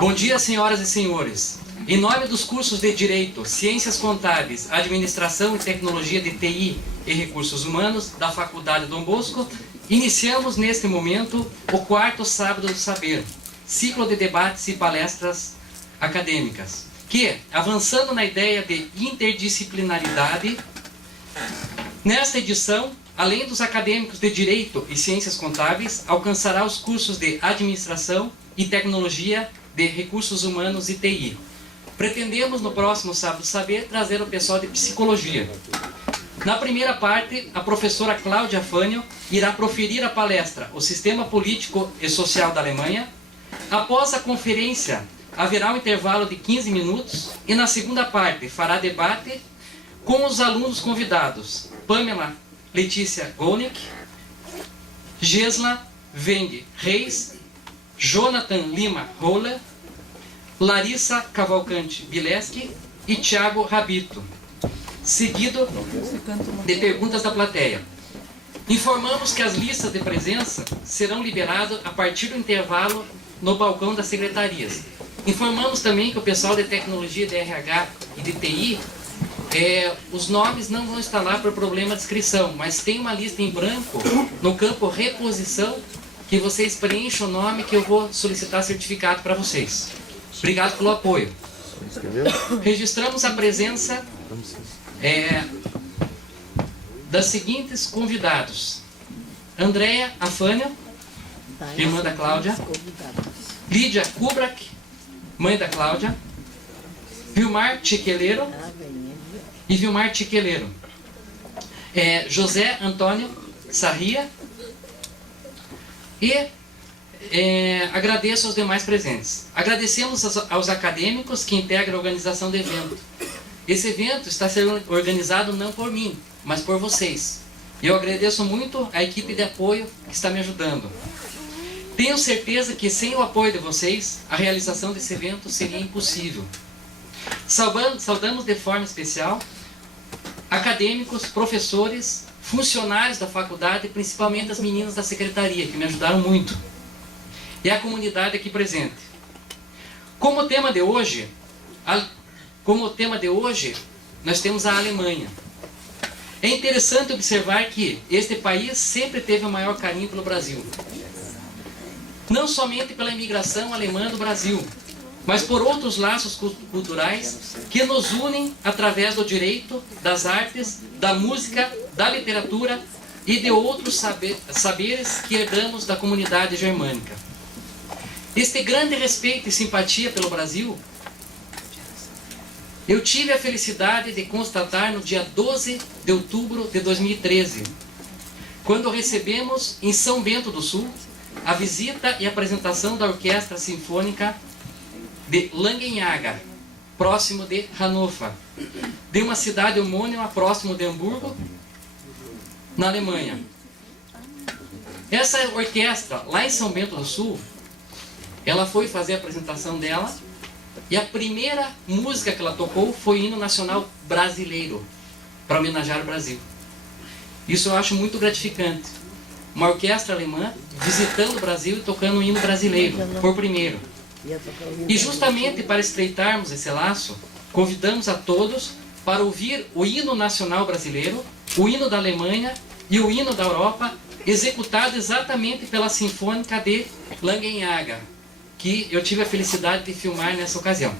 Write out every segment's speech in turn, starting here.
Bom dia, senhoras e senhores. Em nome dos cursos de Direito, Ciências Contábeis, Administração e Tecnologia de TI e Recursos Humanos da Faculdade Dom Bosco, iniciamos neste momento o 4º Sábado do Saber, ciclo de debates e palestras acadêmicas, que, avançando na ideia de interdisciplinaridade, nesta edição, além dos acadêmicos de Direito e Ciências Contábeis, alcançará os cursos de Administração e Tecnologia de Recursos Humanos e TI. Pretendemos, no próximo Sábado do Saber, trazer o pessoal de Psicologia. Na primeira parte, a professora Cláudia Fânio irá proferir a palestra O Sistema Político e Social da Alemanha. Após a conferência, haverá um intervalo de 15 minutos e, na segunda parte, fará debate com os alunos convidados Pamela Letícia Golnick, Gesla Weng Reis, Jonathan Lima Roller, Larissa Cavalcante Bileski e Thiago Rabito, seguido de perguntas da plateia. Informamos que as listas de presença serão liberadas a partir do intervalo no balcão das secretarias. Informamos também que o pessoal de tecnologia, de RH e de TI, os nomes não vão estar lá por problema de inscrição, mas tem uma lista em branco no campo reposição que vocês preenchem o nome que eu vou solicitar certificado para vocês. Obrigado pelo apoio. Registramos a presença das seguintes convidados: Andréa Afânio, irmã da Cláudia; Lídia Kubrak, mãe da Cláudia; Vilmar Tiqueleiro e Vilmar Tiqueleiro; José Antônio Sarria, e agradeço aos demais presentes. Agradecemos aos acadêmicos que integram a organização do evento. Esse evento está sendo organizado não por mim, mas por vocês. Eu agradeço muito a equipe de apoio que está me ajudando. Tenho certeza que sem o apoio de vocês, a realização desse evento seria impossível. Saudamos de forma especial acadêmicos, professores, funcionários da faculdade, principalmente as meninas da secretaria, que me ajudaram muito, e a comunidade aqui presente. Como tema de hoje, nós temos a Alemanha. É interessante observar que este país sempre teve o maior carinho pelo Brasil. Não somente pela imigração alemã do Brasil, mas por outros laços culturais que nos unem através do direito, das artes, da música, da literatura e de outros saberes que herdamos da comunidade germânica. Este grande respeito e simpatia pelo Brasil, eu tive a felicidade de constatar no dia 12 de outubro de 2013, quando recebemos em São Bento do Sul a visita e apresentação da Orquestra Sinfônica de Langenhaga, próximo de Hannover, de uma cidade homônima próximo de Hamburgo, na Alemanha. Essa orquestra, lá em São Bento do Sul, ela foi fazer a apresentação dela, e a primeira música que ela tocou foi o hino nacional brasileiro, para homenagear o Brasil. Isso eu acho muito gratificante. Uma orquestra alemã visitando o Brasil e tocando o hino brasileiro, por primeiro. E justamente para estreitarmos esse laço, convidamos a todos para ouvir o hino nacional brasileiro, o hino da Alemanha e o hino da Europa, executado exatamente pela Sinfônica de Langenhaga, que eu tive a felicidade de filmar nessa ocasião.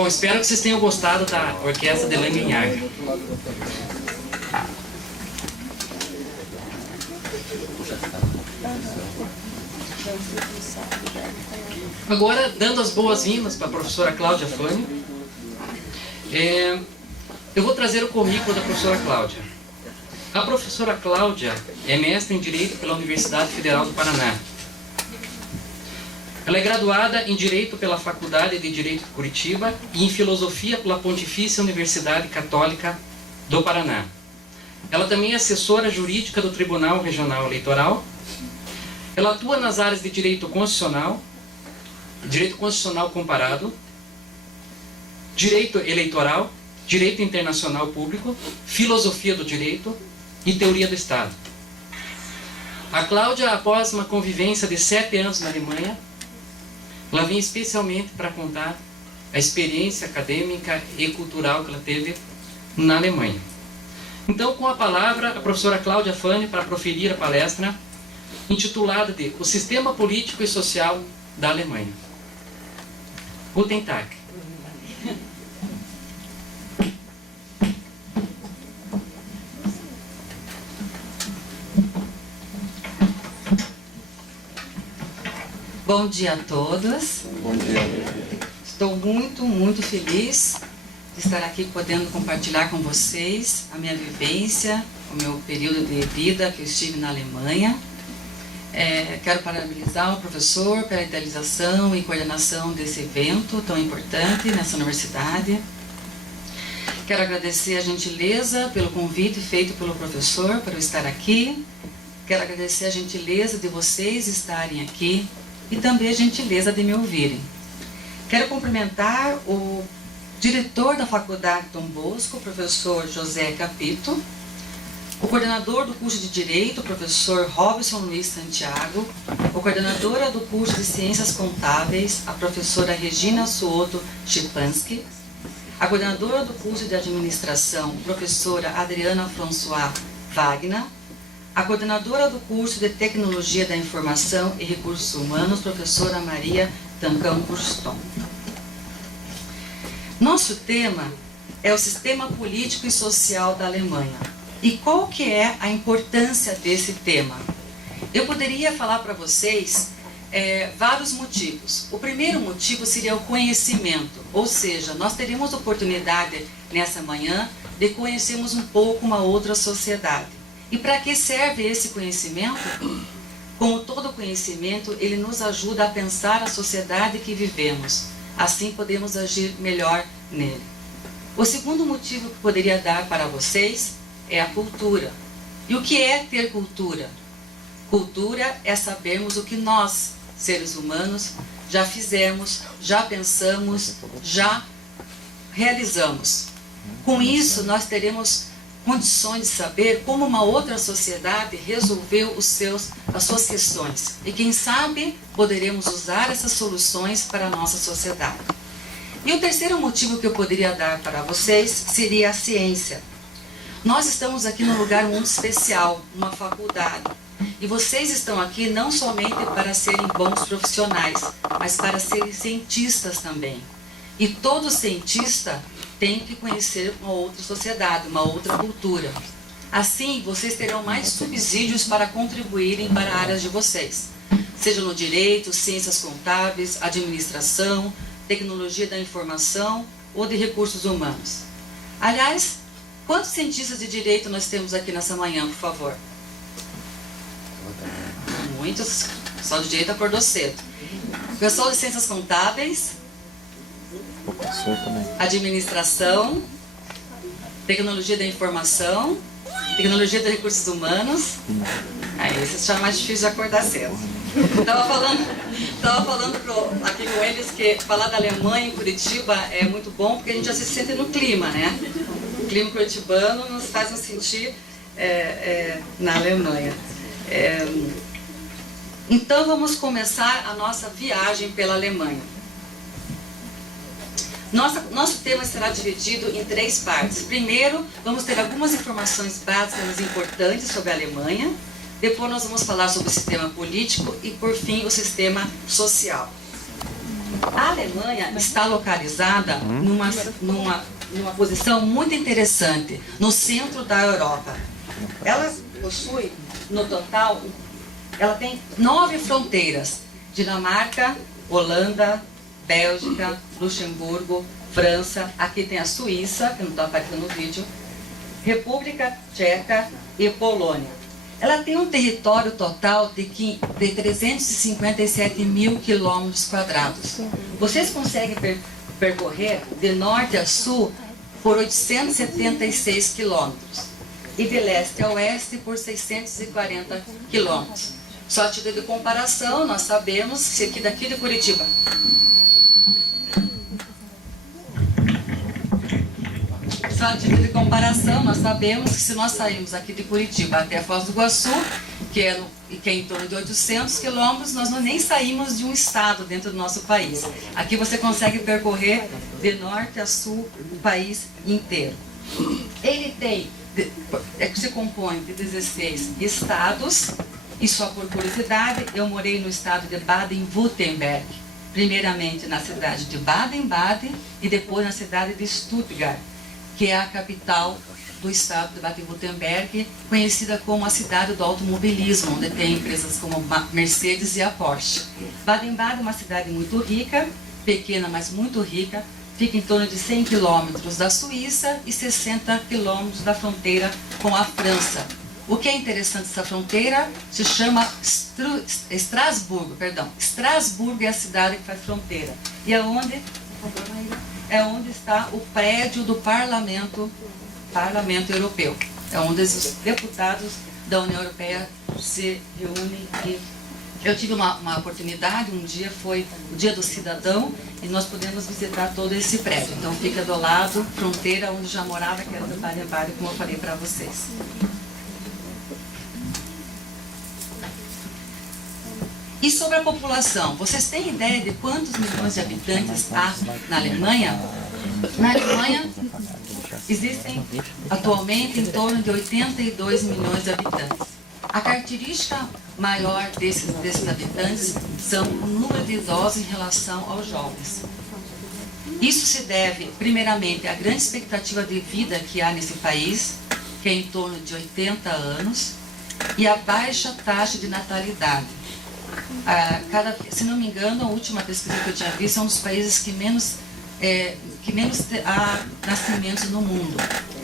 Bom, espero que vocês tenham gostado da orquestra de Langenhagen. Agora, dando as boas-vindas para a professora Cláudia Fani, eu vou trazer o currículo da professora Cláudia. A professora Cláudia é mestre em Direito pela Universidade Federal do Paraná. Ela é graduada em Direito pela Faculdade de Direito de Curitiba e em Filosofia pela Pontifícia Universidade Católica do Paraná. Ela também é assessora jurídica do Tribunal Regional Eleitoral. Ela atua nas áreas de Direito Constitucional Comparado, Direito Eleitoral, Direito Internacional Público, Filosofia do Direito e Teoria do Estado. A Cláudia, após uma convivência de 7 anos na Alemanha, ela vem especialmente para contar a experiência acadêmica e cultural que ela teve na Alemanha. Então, com a palavra, a professora Cláudia Fani para proferir a palestra intitulada de O Sistema Político e Social da Alemanha. Guten Tag. Bom dia a todos. Bom dia. Estou muito feliz de estar aqui podendo compartilhar com vocês a minha vivência, o meu período de vida que eu estive na Alemanha. Quero parabenizar o professor pela idealização e coordenação desse evento tão importante nessa universidade. Quero agradecer a gentileza pelo convite feito pelo professor para eu estar aqui. Quero agradecer a gentileza de vocês estarem aqui e também a gentileza de me ouvirem. Quero cumprimentar o diretor da Faculdade Dom Bosco, o professor José Capito, o coordenador do curso de Direito, o professor Robson Luiz Santiago, a coordenadora do curso de Ciências Contábeis, a professora Regina Suoto Chipansky, a coordenadora do curso de Administração, professora Adriana François Wagner, a coordenadora do curso de Tecnologia da Informação e Recursos Humanos, professora Maria Tancão Curston. Nosso tema é o sistema político e social da Alemanha. E qual que é a importância desse tema? Eu poderia falar para vocês vários motivos. O primeiro motivo seria o conhecimento, ou seja, nós teríamos oportunidade nessa manhã de conhecermos um pouco uma outra sociedade. E para que serve esse conhecimento? Como todo conhecimento, ele nos ajuda a pensar a sociedade que vivemos. Assim podemos agir melhor nele. O segundo motivo que poderia dar para vocês é a cultura. E o que é ter cultura? Cultura é sabermos o que nós, seres humanos, já fizemos, já pensamos, já realizamos. Com isso, nós teremos condições de saber como uma outra sociedade resolveu as suas questões. E quem sabe, poderemos usar essas soluções para a nossa sociedade. E o terceiro motivo que eu poderia dar para vocês seria a ciência. Nós estamos aqui num lugar muito especial, uma faculdade. E vocês estão aqui não somente para serem bons profissionais, mas para serem cientistas também. E todo cientista tem que conhecer uma outra sociedade, uma outra cultura. Assim, vocês terão mais subsídios para contribuírem para áreas de vocês. Seja no direito, ciências contábeis, administração, tecnologia da informação ou de recursos humanos. Aliás, quantos cientistas de direito nós temos aqui nessa manhã, por favor? Muitos. O pessoal de direito acordou cedo. O pessoal de ciências contábeis, administração, tecnologia da informação, tecnologia de recursos humanos. Aí esses já é mais difícil de acordar cedo. Estava falando aqui com eles que falar da Alemanha em Curitiba é muito bom porque a gente já se sente no clima, né? O clima curitibano nos faz nos sentir na Alemanha. Então vamos começar a nossa viagem pela Alemanha. Nosso tema será dividido em 3 partes. Primeiro, vamos ter algumas informações básicas e importantes sobre a Alemanha. Depois nós vamos falar sobre o sistema político e, por fim, o sistema social. A Alemanha está localizada numa posição muito interessante, no centro da Europa. Ela possui, no total, ela tem 9 fronteiras: Dinamarca, Holanda, Bélgica, Luxemburgo, França, aqui tem a Suíça, que não está aparecendo no vídeo, República Tcheca e Polônia. Ela tem um território total de 357 mil quilômetros quadrados. Vocês conseguem percorrer de norte a sul por 876 quilômetros e de leste a oeste por 640 quilômetros. Só a título de comparação, nós sabemos que daqui de Curitiba que se nós sairmos aqui de Curitiba até Foz do Iguaçu, que é em torno de 800 quilômetros, nós nem saímos de um estado dentro do nosso país. Aqui você consegue percorrer de norte a sul o país inteiro. Ele se compõe de 16 estados, e só por curiosidade, eu morei no estado de Baden-Württemberg, primeiramente na cidade de Baden-Baden e depois na cidade de Stuttgart, que é a capital do estado de Baden-Württemberg, conhecida como a cidade do automobilismo, onde tem empresas como a Mercedes e a Porsche. Baden-Baden é uma cidade muito rica, pequena, mas muito rica, fica em torno de 100 quilômetros da Suíça e 60 quilômetros da fronteira com a França. O que é interessante dessa fronteira se chama Estrasburgo, Estrasburgo é a cidade que faz fronteira. E é onde está o prédio do Parlamento Europeu. É onde os deputados da União Europeia se reúnem. Eu tive uma oportunidade, um dia foi o Dia do Cidadão, e nós podemos visitar todo esse prédio. Então fica do lado, fronteira, onde já morava, que era do Baden-Baden, como eu falei para vocês. E sobre a população, vocês têm ideia de quantos milhões de habitantes há na Alemanha? Na Alemanha existem atualmente em torno de 82 milhões de habitantes. A característica maior desses habitantes são o número de idosos em relação aos jovens. Isso se deve, primeiramente, à grande expectativa de vida que há nesse país, que é em torno de 80 anos, e a baixa taxa de natalidade. Se não me engano, a última pesquisa que eu tinha visto é um dos países que menos há nascimentos no mundo.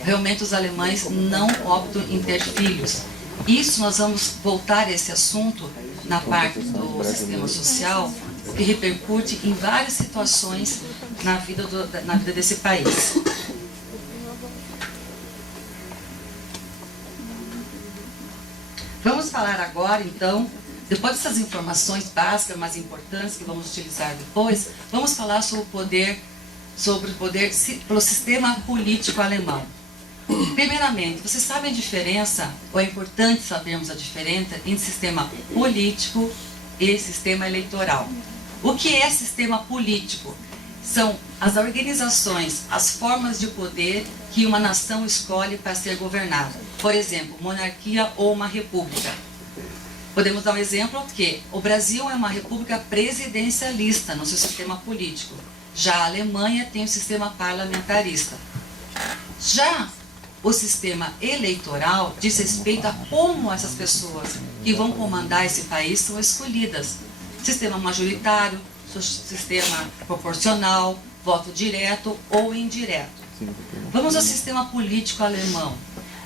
Realmente os alemães não optam em ter filhos. Isso nós vamos voltar a esse assunto na parte do sistema social, que repercute em várias situações na vida desse país. Vamos falar agora, então, depois dessas informações básicas, mas importantes, que vamos utilizar depois, vamos falar sobre o poder pelo sistema político alemão. Primeiramente, vocês sabem a diferença, ou é importante sabermos a diferença entre sistema político e sistema eleitoral. O que é sistema político? São as organizações, as formas de poder que uma nação escolhe para ser governada. Por exemplo, monarquia ou uma república. Podemos dar um exemplo que o Brasil é uma república presidencialista no seu sistema político. Já a Alemanha tem o sistema parlamentarista. Já o sistema eleitoral diz respeito a como essas pessoas que vão comandar esse país são escolhidas. Sistema majoritário, sistema proporcional, voto direto ou indireto. Vamos ao sistema político alemão.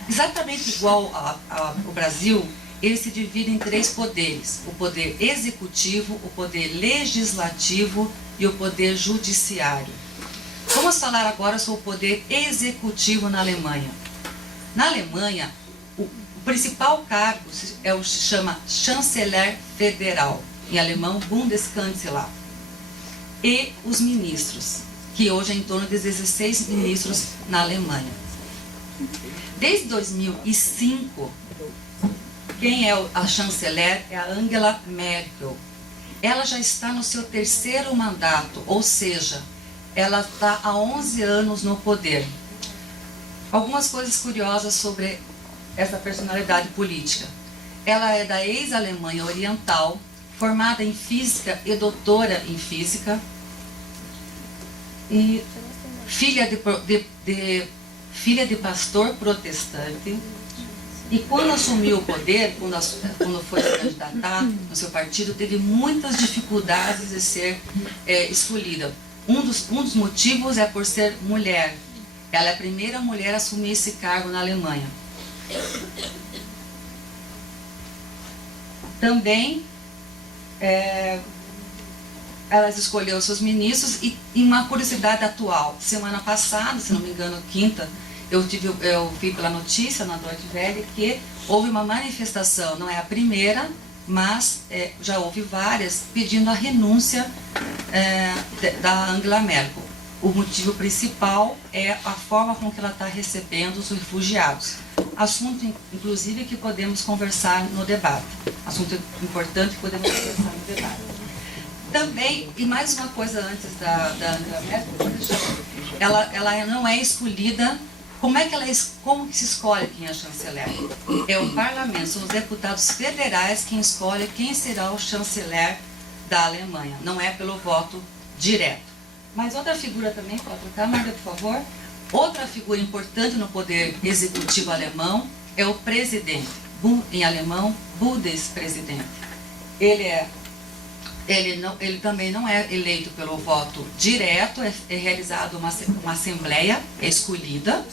Exatamente igual ao Brasil, ele se divide em 3 poderes: o poder executivo, o poder legislativo e o poder judiciário. Vamos falar agora sobre o poder executivo na Alemanha. Na Alemanha, o principal cargo se chama Chanceler Federal, em alemão Bundeskanzler, e os ministros, que hoje é em torno de 16 ministros na Alemanha. Desde 2005, quem é a chanceler é a Angela Merkel. Ela já está no seu 3º mandato, ou seja, ela está há 11 anos no poder. Algumas coisas curiosas sobre essa personalidade política. Ela é da ex-Alemanha Oriental, formada em física e doutora em física. e filha de pastor protestante. E quando assumiu o poder, quando foi se candidatar no seu partido, teve muitas dificuldades de ser escolhida. Um dos motivos é por ser mulher. Ela é a primeira mulher a assumir esse cargo na Alemanha. Também ela escolheu seus ministros e uma curiosidade atual. Semana passada, se não me engano, quinta, eu vi pela notícia na Deutsche Welle que houve uma manifestação, não é a primeira, mas já houve várias, pedindo a renúncia da Angela Merkel. O motivo principal é a forma com que ela está recebendo os refugiados. Assunto, inclusive, que podemos conversar no debate. Assunto importante que podemos conversar no debate. Também, e mais uma coisa antes da Angela Merkel, ela não é escolhida. Como que se escolhe quem é chanceler? É o parlamento, são os deputados federais quem escolhe quem será o chanceler da Alemanha. Não é pelo voto direto. Mas outra figura também, pode trocar, Marta, por favor? Outra figura importante no poder executivo alemão é o presidente. Em alemão, Bundespräsident. Ele também não é eleito pelo voto direto, é realizada uma assembleia escolhida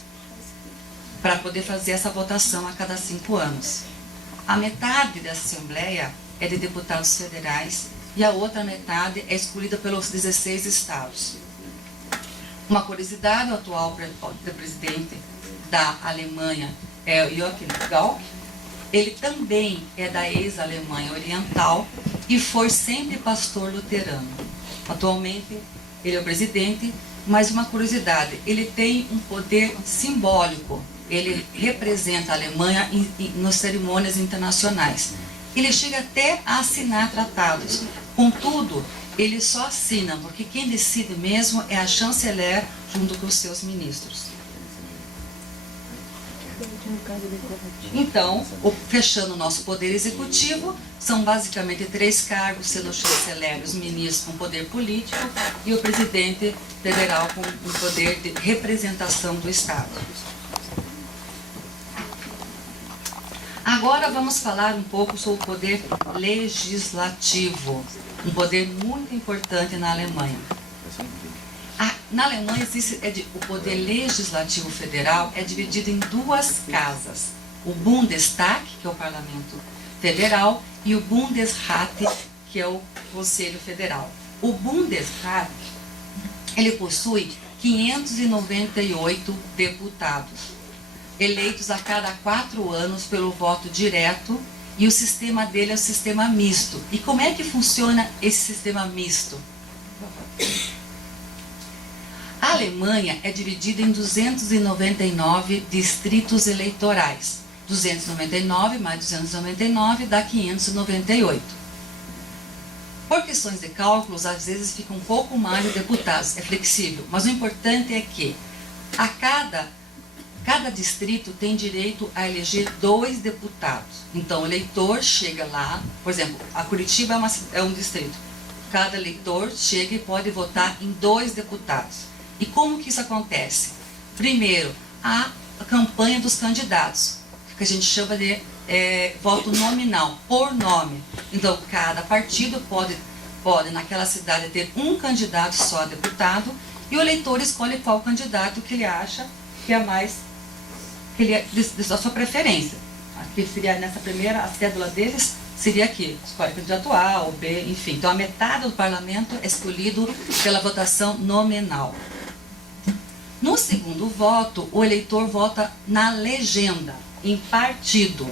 para poder fazer essa votação a cada 5 anos. A metade dessa assembleia é de deputados federais e a outra metade é escolhida pelos 16 estados. Uma curiosidade, o atual presidente da Alemanha é o Joachim Gauck. Ele também é da ex-Alemanha Oriental e foi sempre pastor luterano. Atualmente ele é o presidente, mas uma curiosidade, ele tem um poder simbólico. Ele representa a Alemanha nas cerimônias internacionais. Ele chega até a assinar tratados. Contudo, ele só assina, porque quem decide mesmo é a chanceler junto com os seus ministros. Então, fechando o nosso poder executivo, são basicamente 3 cargos, sendo o chanceler, os ministros com poder político e o presidente federal com o poder de representação do Estado. Agora vamos falar um pouco sobre o poder legislativo, um poder muito importante na Alemanha. Na Alemanha o poder legislativo federal é dividido em 2 casas. O Bundestag, que é o parlamento federal, e o Bundesrat, que é o Conselho Federal. O Bundesrat, ele possui 598 deputados, eleitos a cada 4 anos pelo voto direto, e o sistema dele é o sistema misto. E como é que funciona esse sistema misto? A Alemanha é dividida em 299 distritos eleitorais. 299 mais 299 dá 598. Por questões de cálculos, às vezes fica um pouco mais de deputados, é flexível. Mas o importante é que cada distrito tem direito a eleger 2 deputados. Então, o eleitor chega lá, por exemplo, a Curitiba é um distrito. Cada eleitor chega e pode votar em 2 deputados. E como que isso acontece? Primeiro, a campanha dos candidatos, que a gente chama de voto nominal, por nome. Então, cada partido pode naquela cidade ter um candidato só a deputado, e o eleitor escolhe qual candidato que ele acha que é mais da sua preferência. Aqui seria nessa primeira, a cédula deles seria aqui, escolhe candidato A ou B, enfim. Então a metade do parlamento é escolhido pela votação nominal. No segundo voto, o eleitor vota na legenda, em partido.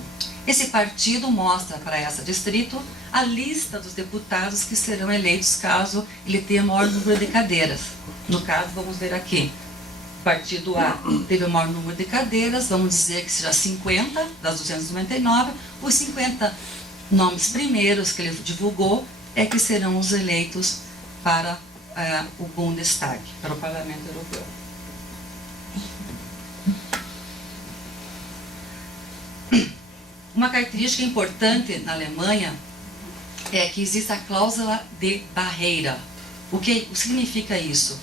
Esse partido mostra para esse distrito a lista dos deputados que serão eleitos caso ele tenha maior número de cadeiras. No caso, vamos ver aqui. Partido A teve o maior número de cadeiras, vamos dizer que seja 50 das 299, os 50 nomes primeiros que ele divulgou é que serão os eleitos para o Bundestag, para o Parlamento Europeu. Uma característica importante na Alemanha é que existe a cláusula de barreira. O que significa isso?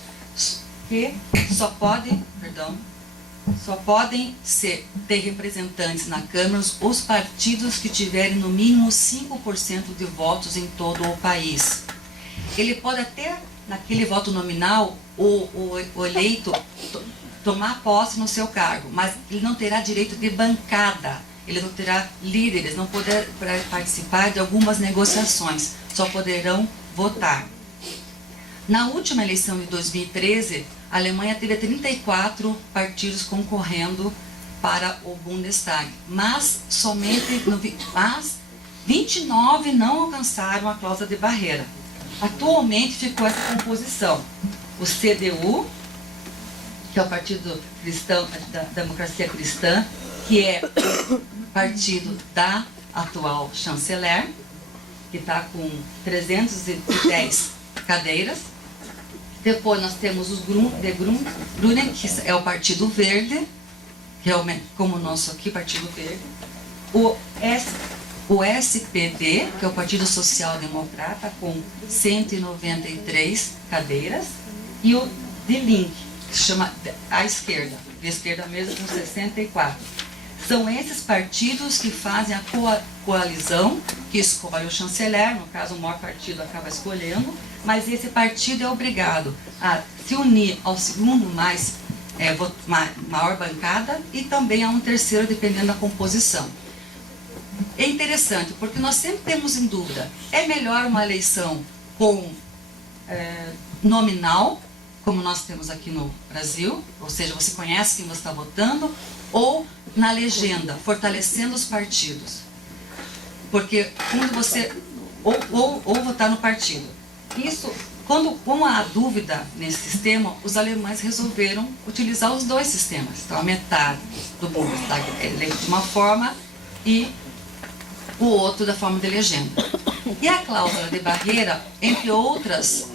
que só podem ter representantes na Câmara os partidos que tiverem no mínimo 5% de votos em todo o país. Ele pode até, naquele voto nominal, o eleito tomar posse no seu cargo, mas ele não terá direito de bancada, ele não terá líderes, não poderá participar de algumas negociações, só poderão votar. Na última eleição de 2013, a Alemanha teve 34 partidos concorrendo para o Bundestag, mas 29 não alcançaram a cláusula de barreira. Atualmente ficou essa composição: o CDU, que é o Partido Cristão, da Democracia Cristã, que é o partido da atual chanceler, que está com 310 cadeiras. Depois nós temos os Grünen, que é o Partido Verde, realmente como o nosso aqui, Partido Verde. O SPD, que é o Partido Social Democrata, com 193 cadeiras. E o Die Linke, que se chama a esquerda, de esquerda mesmo, com 64. São esses partidos que fazem a coalizão, que escolhe o chanceler, no caso o maior partido acaba escolhendo, mas esse partido é obrigado a se unir ao segundo maior bancada e também a um terceiro, dependendo da composição. É interessante, porque nós sempre temos em dúvida, é melhor uma eleição com nominal, como nós temos aqui no Brasil, ou seja, você conhece quem você está votando, ou na legenda, fortalecendo os partidos. Porque quando você ou votar no partido. Isso, como há dúvida nesse sistema, os alemães resolveram utilizar os dois sistemas. Então, a metade do Bundestag é eleito de uma forma e o outro da forma de legenda. E a cláusula de barreira, entre outros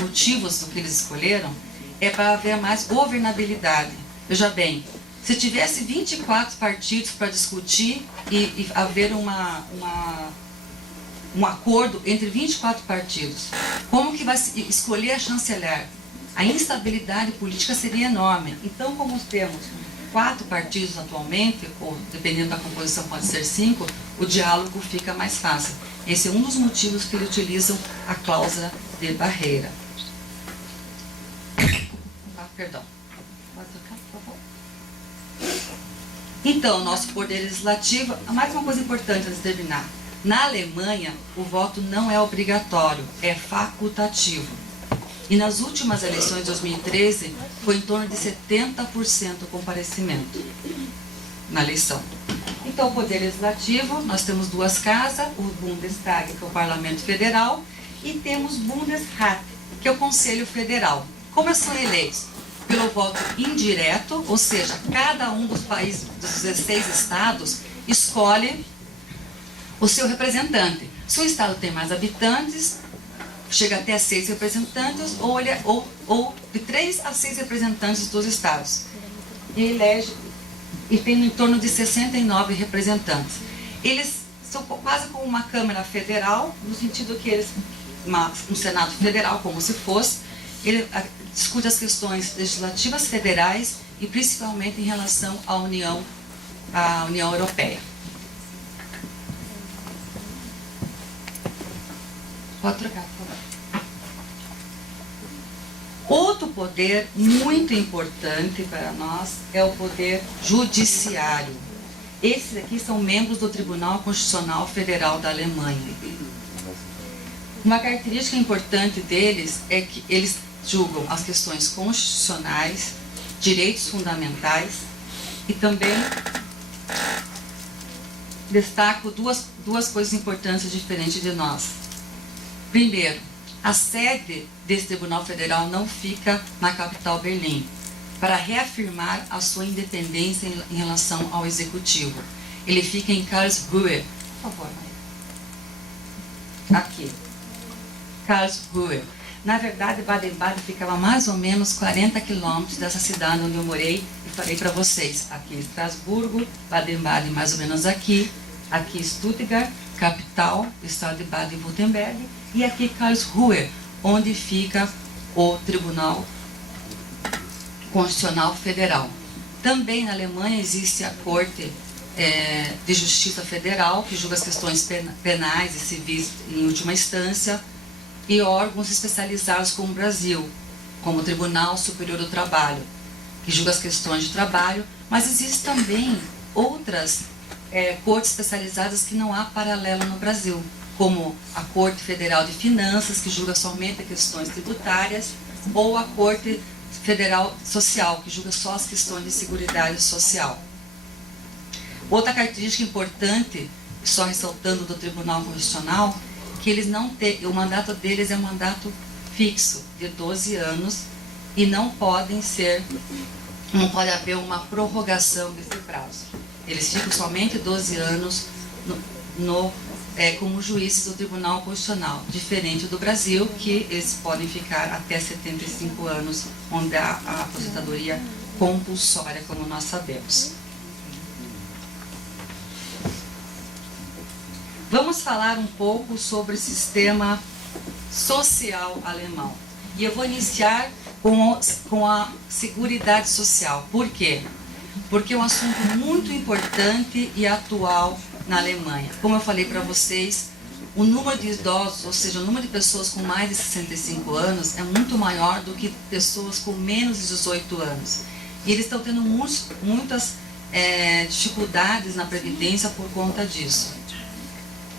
motivos do que eles escolheram, é para haver mais governabilidade. Veja bem, se tivesse 24 partidos para discutir e haver um acordo entre 24 partidos, como que vai escolher a chanceler? A instabilidade política seria enorme. Então, como temos 4 partidos atualmente, ou dependendo da composição pode ser 5, o diálogo fica mais fácil. Esse é um dos motivos que eles utilizam a cláusula de barreira. Perdão. Pode trocar, por favor? Então, nosso poder legislativo, mais uma coisa importante antes de terminar. Na Alemanha, o voto não é obrigatório, é facultativo. E nas últimas eleições de 2013, foi em torno de 70% o comparecimento na eleição. Então, o poder legislativo, nós temos 2 casas, o Bundestag, que é o Parlamento Federal, e temos o Bundesrat, que é o Conselho Federal. Como são eleitos? Pelo voto indireto, ou seja, cada um dos países, dos 16 estados, escolhe o seu representante. Se o estado tem mais habitantes, chega até 6 representantes, ou de 3 a 6 representantes dos estados. E elege, e tem em torno de 69 representantes. Eles são quase como uma Câmara Federal, no sentido que eles, um Senado Federal, como se fosse, ele discute as questões legislativas federais e principalmente em relação à União Europeia. Pode trocar, por favor. Outro poder muito importante para nós é o poder judiciário. Esses aqui são membros do Tribunal Constitucional Federal da Alemanha. Uma característica importante deles é que eles julgam as questões constitucionais, direitos fundamentais e também destaco duas coisas importantes diferentes de nós. Primeiro, a sede desse Tribunal Federal não fica na capital Berlim, para reafirmar a sua independência em relação ao Executivo. Ele fica em Karlsruhe. Por favor, Maria. Aqui. Karlsruhe. Na verdade, Baden-Baden ficava mais ou menos 40 quilômetros dessa cidade onde eu morei e falei para vocês. Aqui em Estrasburgo, Baden-Baden mais ou menos aqui. Aqui Stuttgart, capital do estado de Baden-Württemberg. E aqui Karlsruhe, onde fica o Tribunal Constitucional Federal. Também na Alemanha existe a Corte de Justiça Federal, que julga as questões penais e civis em última instância, e órgãos especializados como o Brasil, como o Tribunal Superior do Trabalho, que julga as questões de trabalho, mas existem também outras cortes especializadas que não há paralelo no Brasil, como a Corte Federal de Finanças, que julga somente questões tributárias, ou a Corte Federal Social, que julga só as questões de seguridade social. Outra característica importante, só ressaltando do Tribunal Constitucional, que eles não têm, o mandato deles é um mandato fixo, de 12 anos, e não pode haver uma prorrogação desse prazo. Eles ficam somente 12 anos como juízes do Tribunal Constitucional, diferente do Brasil, que eles podem ficar até 75 anos, onde há a aposentadoria compulsória, como nós sabemos. Vamos falar um pouco sobre o sistema social alemão. E eu vou iniciar com a Seguridade Social. Por quê? Porque é um assunto muito importante e atual na Alemanha. Como eu falei para vocês, o número de idosos, ou seja, o número de pessoas com mais de 65 anos é muito maior do que pessoas com menos de 18 anos. E eles estão tendo muitas dificuldades na Previdência por conta disso.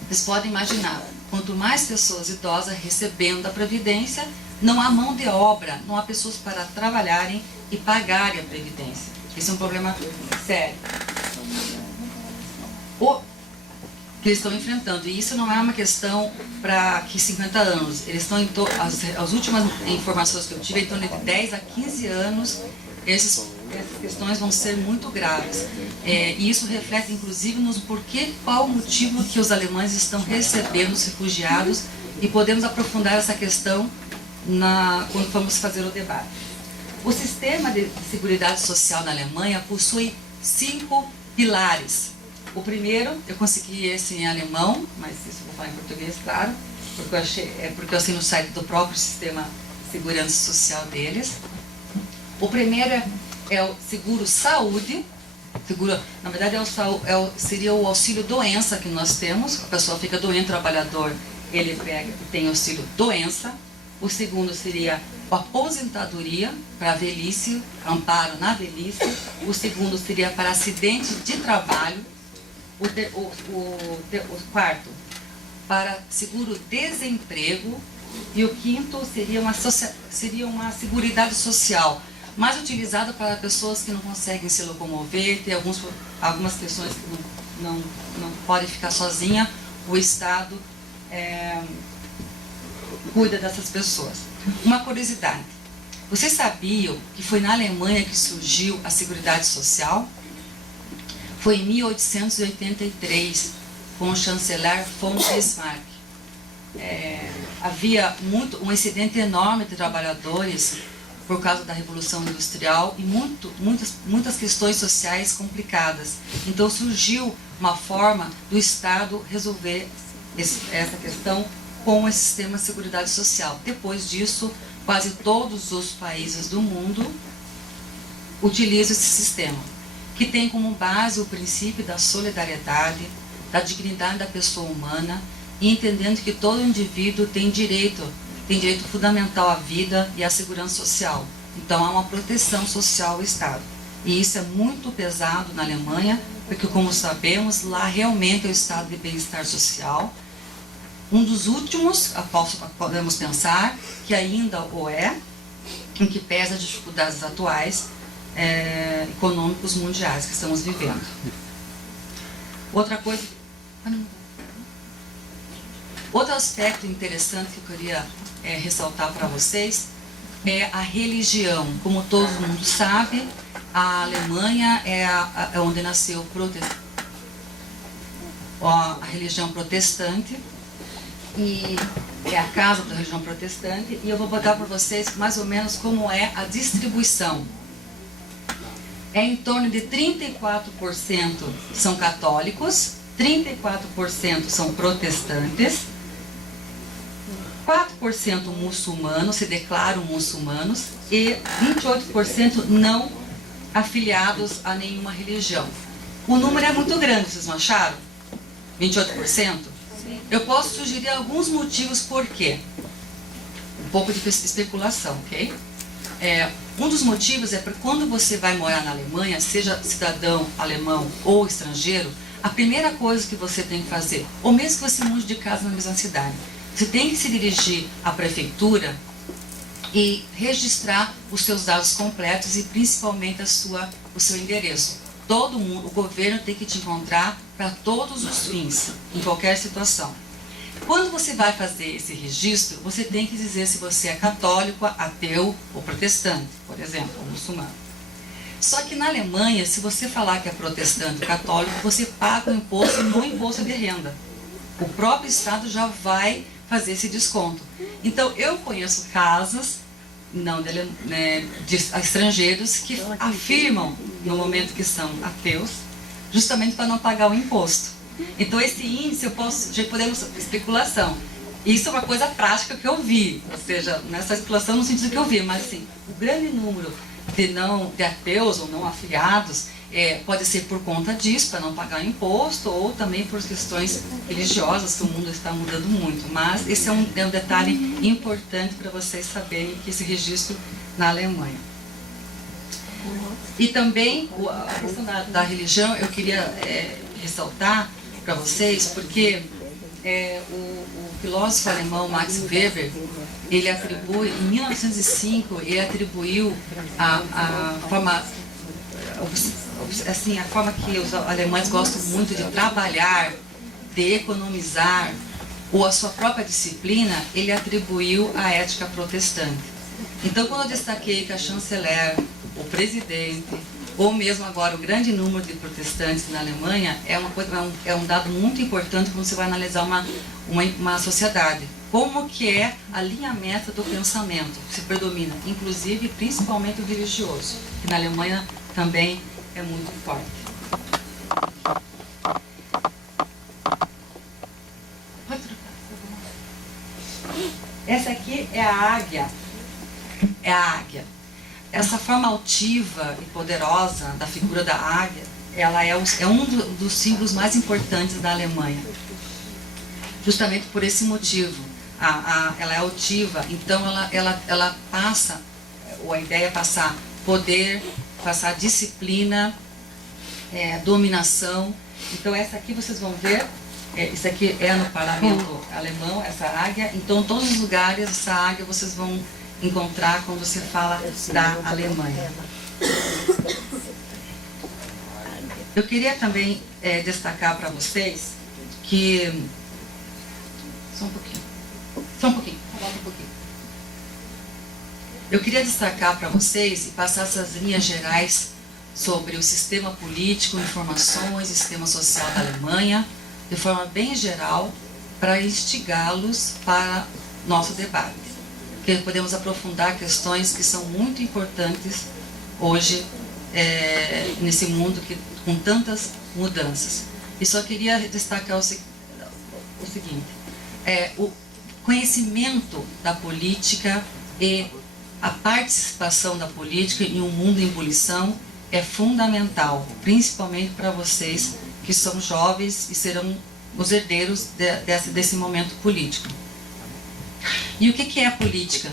Vocês podem imaginar, quanto mais pessoas idosas recebendo da Previdência, não há mão de obra, não há pessoas para trabalharem e pagarem a Previdência. Esse é um problema sério que eles estão enfrentando. E isso não é uma questão para que 50 anos. Eles estão as últimas informações que eu tive, em torno de 10 a 15 anos, essas questões vão ser muito graves. E isso reflete, inclusive, qual o motivo que os alemães estão recebendo os refugiados, e podemos aprofundar essa questão quando formos fazer o debate. O sistema de seguridade social na Alemanha possui 5 pilares. O primeiro, eu consegui esse em alemão, mas isso eu vou falar em português, claro, porque eu sei no site do próprio sistema de segurança social deles. O primeiro é o seguro saúde. Na verdade, seria o auxílio doença que nós temos. A pessoa fica doente, o trabalhador, ele tem auxílio doença. O segundo seria a aposentadoria para a velhice, amparo na velhice. O segundo seria para acidente de trabalho. O quarto, para seguro-desemprego. E o quinto seria uma seguridade social, mais utilizada para pessoas que não conseguem se locomover, tem algumas questões que não podem ficar sozinha. O Estado cuida dessas pessoas. Uma curiosidade, vocês sabiam que foi na Alemanha que surgiu a Seguridade Social? Foi em 1883, com o chanceler von Bismarck. Havia um incidente enorme de trabalhadores por causa da Revolução Industrial e muitas questões sociais complicadas. Então surgiu uma forma do Estado resolver essa questão com o sistema de seguridade social. Depois disso, quase todos os países do mundo utilizam esse sistema, que tem como base o princípio da solidariedade, da dignidade da pessoa humana, e entendendo que todo indivíduo tem direito fundamental à vida e à segurança social. Então há uma proteção social ao Estado. E isso é muito pesado na Alemanha, porque, como sabemos, lá realmente é o estado de bem-estar social. Um dos últimos, podemos pensar, que ainda o é, em que pesa as dificuldades atuais econômicos mundiais que estamos vivendo. Outro aspecto interessante que eu queria ressaltar para vocês é a religião. Como todo mundo sabe, a Alemanha é onde nasceu a religião protestante, e é a casa da religião protestante, e eu vou botar para vocês mais ou menos como é a distribuição. É em torno de 34% são católicos, 34% são protestantes, 4% muçulmanos, se declaram muçulmanos, e 28% não afiliados a nenhuma religião. O número é muito grande, vocês não acharam? 28%? Eu posso sugerir alguns motivos por quê. Um pouco de especulação, ok? Um dos motivos é porque quando você vai morar na Alemanha, seja cidadão alemão ou estrangeiro, a primeira coisa que você tem que fazer, ou mesmo que você mude de casa na mesma cidade, você tem que se dirigir à prefeitura e registrar os seus dados completos e principalmente o seu endereço. Todo mundo, o governo tem que te encontrar para todos os fins, em qualquer situação. Quando você vai fazer esse registro, você tem que dizer se você é católico, ateu ou protestante, por exemplo, ou muçulmano. Só que na Alemanha, se você falar que é protestante ou católico, você paga o imposto no imposto de renda. O próprio Estado já vai fazer esse desconto. Então, eu conheço casas de estrangeiros que afirmam, no momento que são ateus, justamente para não pagar o imposto. Então, esse índice, já podemos, especulação. Isso é uma coisa prática que eu vi, ou seja, nessa especulação no sentido que eu vi, mas assim, o grande número de ateus ou não afiliados pode ser por conta disso, para não pagar imposto, ou também por questões religiosas, que o mundo está mudando muito. Mas esse é um detalhe importante para vocês saberem que esse registro na Alemanha. E também a questão da religião, eu queria ressaltar para vocês, porque o filósofo alemão Max Weber, ele atribui, em 1905, ele atribuiu a forma que os alemães gostam muito de trabalhar, de economizar, ou a sua própria disciplina, ele atribuiu à ética protestante. Então, quando eu destaquei que a chanceler, o presidente, ou mesmo agora o grande número de protestantes na Alemanha, é um dado muito importante quando você vai analisar uma sociedade. Como que é a linha meta do pensamento que se predomina, inclusive, principalmente o religioso, que na Alemanha também é muito forte. Essa aqui é a águia. É a águia. Essa forma altiva e poderosa da figura da águia, ela é um dos símbolos mais importantes da Alemanha. Justamente por esse motivo. Ela é altiva, então ela passa, ou a ideia é passar poder, passar disciplina, dominação. Então essa aqui vocês vão ver, isso aqui é no parlamento alemão, essa águia. Então em todos os lugares essa águia vocês vão encontrar quando você fala da Alemanha. Eu queria também destacar para vocês que... Só um pouquinho. Eu queria destacar para vocês e passar essas linhas gerais sobre o sistema político, informações, sistema social da Alemanha, de forma bem geral, para instigá-los para nosso debate. Porque podemos aprofundar questões que são muito importantes hoje, nesse mundo com tantas mudanças. E só queria destacar o seguinte, o conhecimento da política e a participação da política em um mundo em ebulição é fundamental, principalmente para vocês que são jovens e serão os herdeiros desse momento político. E o que é a política?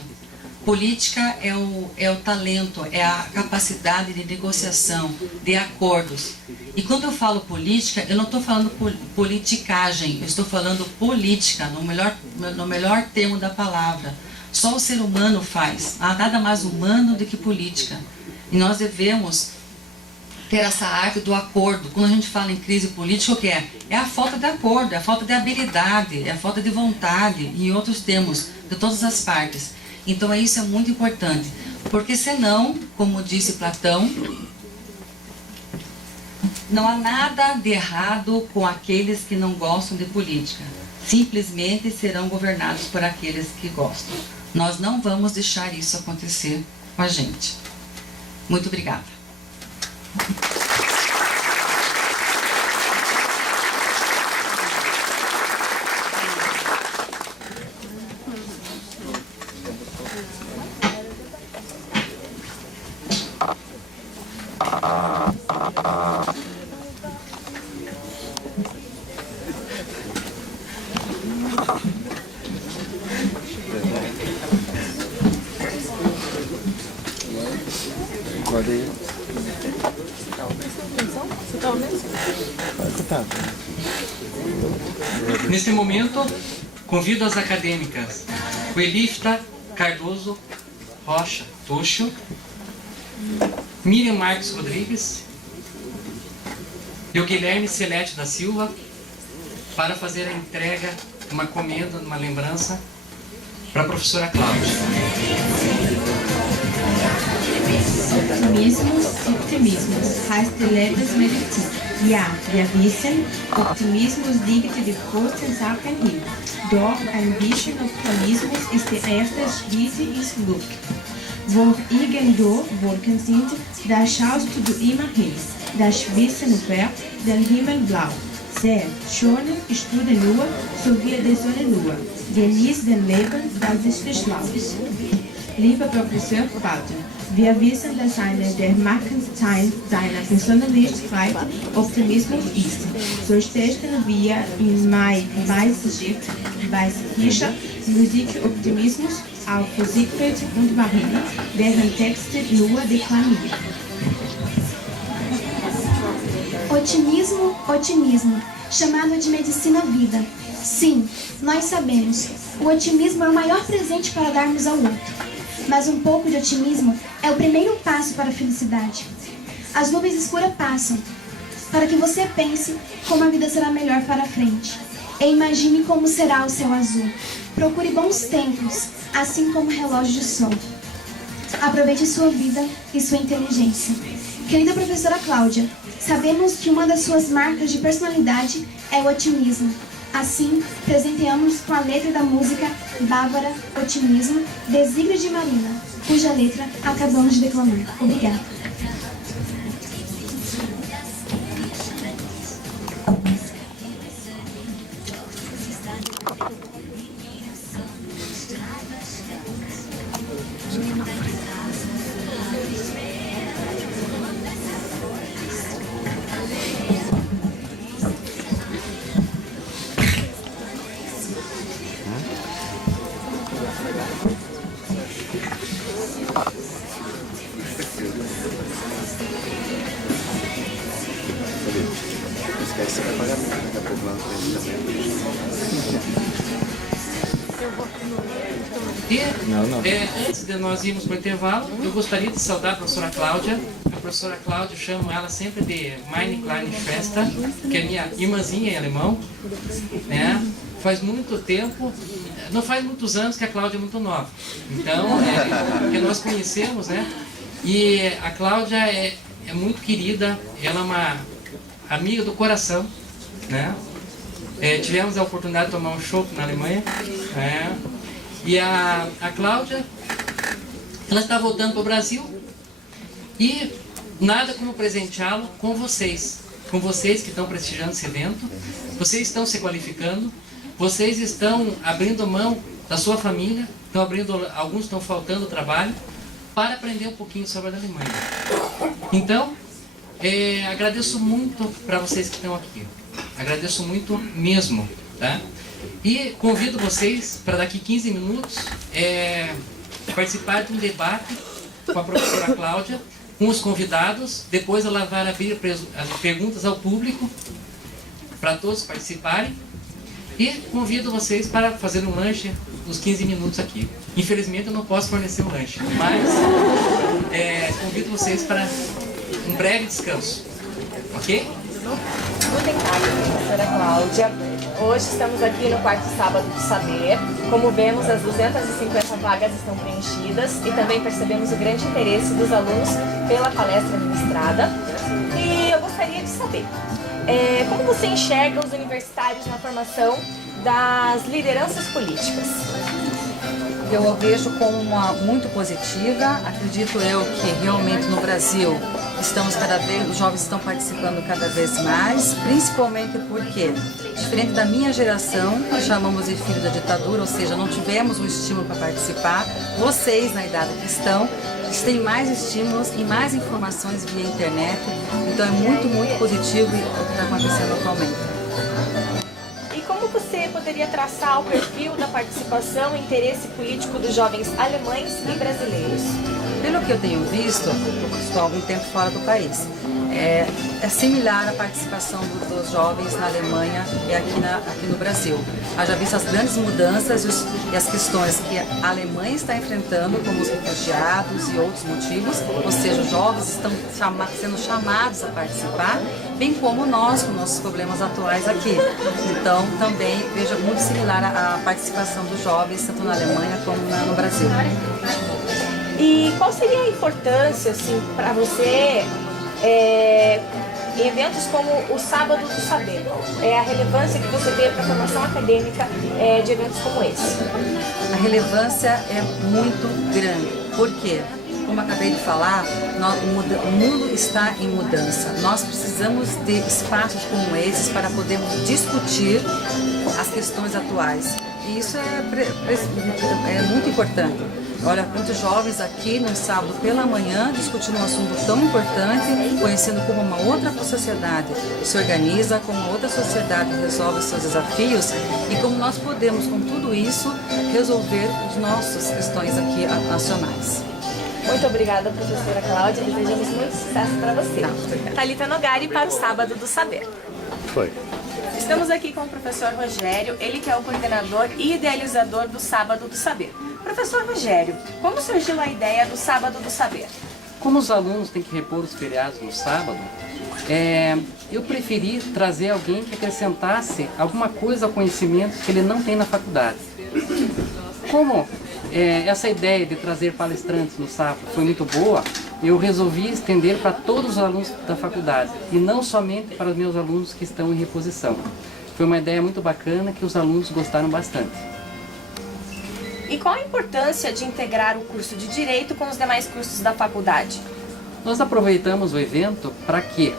Política é o talento, é a capacidade de negociação, de acordos. E quando eu falo política, eu não estou falando politicagem, eu estou falando política, no melhor termo da palavra. Só o ser humano faz, nada mais humano do que política. E nós devemos ter essa arte do acordo. Quando a gente fala em crise política, o que é? É a falta de acordo, é a falta de habilidade, é a falta de vontade, e em outros termos, de todas as partes. Então isso é muito importante, porque senão, como disse Platão, não há nada de errado com aqueles que não gostam de política. Simplesmente serão governados por aqueles que gostam. Nós não vamos deixar isso acontecer com a gente. Muito obrigada. Neste momento, convido as acadêmicas Welifta Cardoso Rocha Tuxo, Miriam Marques Rodrigues e o Guilherme Celete da Silva para fazer a entrega de uma comenda, de uma lembrança para a professora Cláudia. Optimismus heißt die Lebensmedizin. Ja, wir wissen, Optimismus liegt die großen Sachen hin. Doch ein bisschen Optimismus ist der erste Schritt ins Glück. Wo irgendwo Wolken sind, da schaust du immer hin. Das Wissen färbt den Himmel blau. Sehr schön ist die Nur, so wie die Sonne nur. Genieß den Leben, das ist schlau. Lieber Professor Cláudia, wir wissen, dass eine der Markenzeichen deiner Persönlichkeit Optimismus ist. So testen wir in Mai Weißkircher Musik Optimismus auf Musikfeld und Marine, deren Texte nur deklamieren. Otimismo, otimismo, chamado de medicina vida. Sim, nós sabemos, o otimismo é o maior presente para darmos ao outro. Mas um pouco de otimismo é o primeiro passo para a felicidade. As nuvens escuras passam, para que você pense como a vida será melhor para a frente. E imagine como será o céu azul. Procure bons tempos, assim como o relógio de sol. Aproveite sua vida e sua inteligência. Querida professora Cláudia, sabemos que uma das suas marcas de personalidade é o otimismo. Assim, presenteamos com a letra da música Bárbara, Otimismo, de Zígrid de Marina, cuja letra acabamos de declamar. Obrigada. Esquece que vai pagar muito daqui a pouco lá no frente também. E antes de nós irmos para o intervalo, eu gostaria de saudar a professora Cláudia. A professora Cláudia, eu chamo ela sempre de Meine kleine Schwester, que é minha irmãzinha em alemão, né? Faz muito tempo, não faz muitos anos que a Cláudia é muito nova. Então, que nós conhecemos, né? E a Cláudia é muito querida, ela é uma amiga do coração, né? Tivemos a oportunidade de tomar um chopp na Alemanha, né? E a Cláudia, ela está voltando para o Brasil e nada como presenteá-lo com vocês que estão prestigiando esse evento, vocês estão se qualificando, vocês estão abrindo mão da sua família, alguns estão faltando trabalho para aprender um pouquinho sobre a Alemanha. Então, agradeço muito para vocês que estão aqui, agradeço muito mesmo, tá? E convido vocês para daqui 15 minutos participar de um debate com a professora Cláudia, com os convidados. Depois ela vai abrir as perguntas ao público para todos participarem. E convido vocês para fazer um lanche nos 15 minutos aqui. Infelizmente eu não posso fornecer um lanche, mas convido vocês para um breve descanso. Ok? Guten Tag, professora Cláudia. Hoje estamos aqui no quarto sábado do saber. Como vemos, as 250 vagas estão preenchidas e também percebemos o grande interesse dos alunos pela palestra ministrada. E eu gostaria de saber, como você enxerga os universitários na formação das lideranças políticas? eu vejo como uma muito positiva. Acredito eu que realmente no Brasil os jovens estão participando cada vez mais, principalmente porque, diferente da minha geração, nós chamamos de filho da ditadura, ou seja, não tivemos um estímulo para participar. Vocês, na idade que estão, eles têm mais estímulos e mais informações via internet, então é muito, muito positivo o que está acontecendo atualmente. E como você poderia traçar o perfil da participação e interesse político dos jovens alemães e brasileiros? Pelo que eu tenho visto, eu estou há algum tempo fora do país, é similar à participação dos jovens na Alemanha e aqui no Brasil. Eu já visto as grandes mudanças e as questões que a Alemanha está enfrentando, como os refugiados e outros motivos, ou seja, os jovens estão sendo chamados a participar, bem como nós, com nossos problemas atuais aqui. Então, também vejo muito similar à participação dos jovens, tanto na Alemanha como no Brasil. E qual seria a importância, assim, para você em eventos como o Sábado do Saber? A relevância que você vê para a formação acadêmica de eventos como esse? A relevância é muito grande. Por quê? Como acabei de falar, o mundo está em mudança. Nós precisamos de espaços como esses para podermos discutir as questões atuais. E isso é muito importante. Olha, muitos jovens aqui no sábado pela manhã discutindo um assunto tão importante, conhecendo como uma outra sociedade se organiza, como uma outra sociedade resolve os seus desafios e como nós podemos, com tudo isso, resolver as nossas questões aqui nacionais. Muito obrigada, professora Cláudia. Desejamos muito sucesso para você. Thalita Nogari para o Sábado do Saber. Foi. Estamos aqui com o professor Rogério, ele que é o coordenador e idealizador do Sábado do Saber. Professor Rogério, como surgiu a ideia do Sábado do Saber? Como os alunos têm que repor os feriados no sábado, eu preferi trazer alguém que acrescentasse alguma coisa ao conhecimento que ele não tem na faculdade. Como essa ideia de trazer palestrantes no sábado foi muito boa, eu resolvi estender para todos os alunos da faculdade e não somente para os meus alunos que estão em reposição. Foi uma ideia muito bacana que os alunos gostaram bastante. E qual a importância de integrar o curso de Direito com os demais cursos da faculdade? Nós aproveitamos o evento para que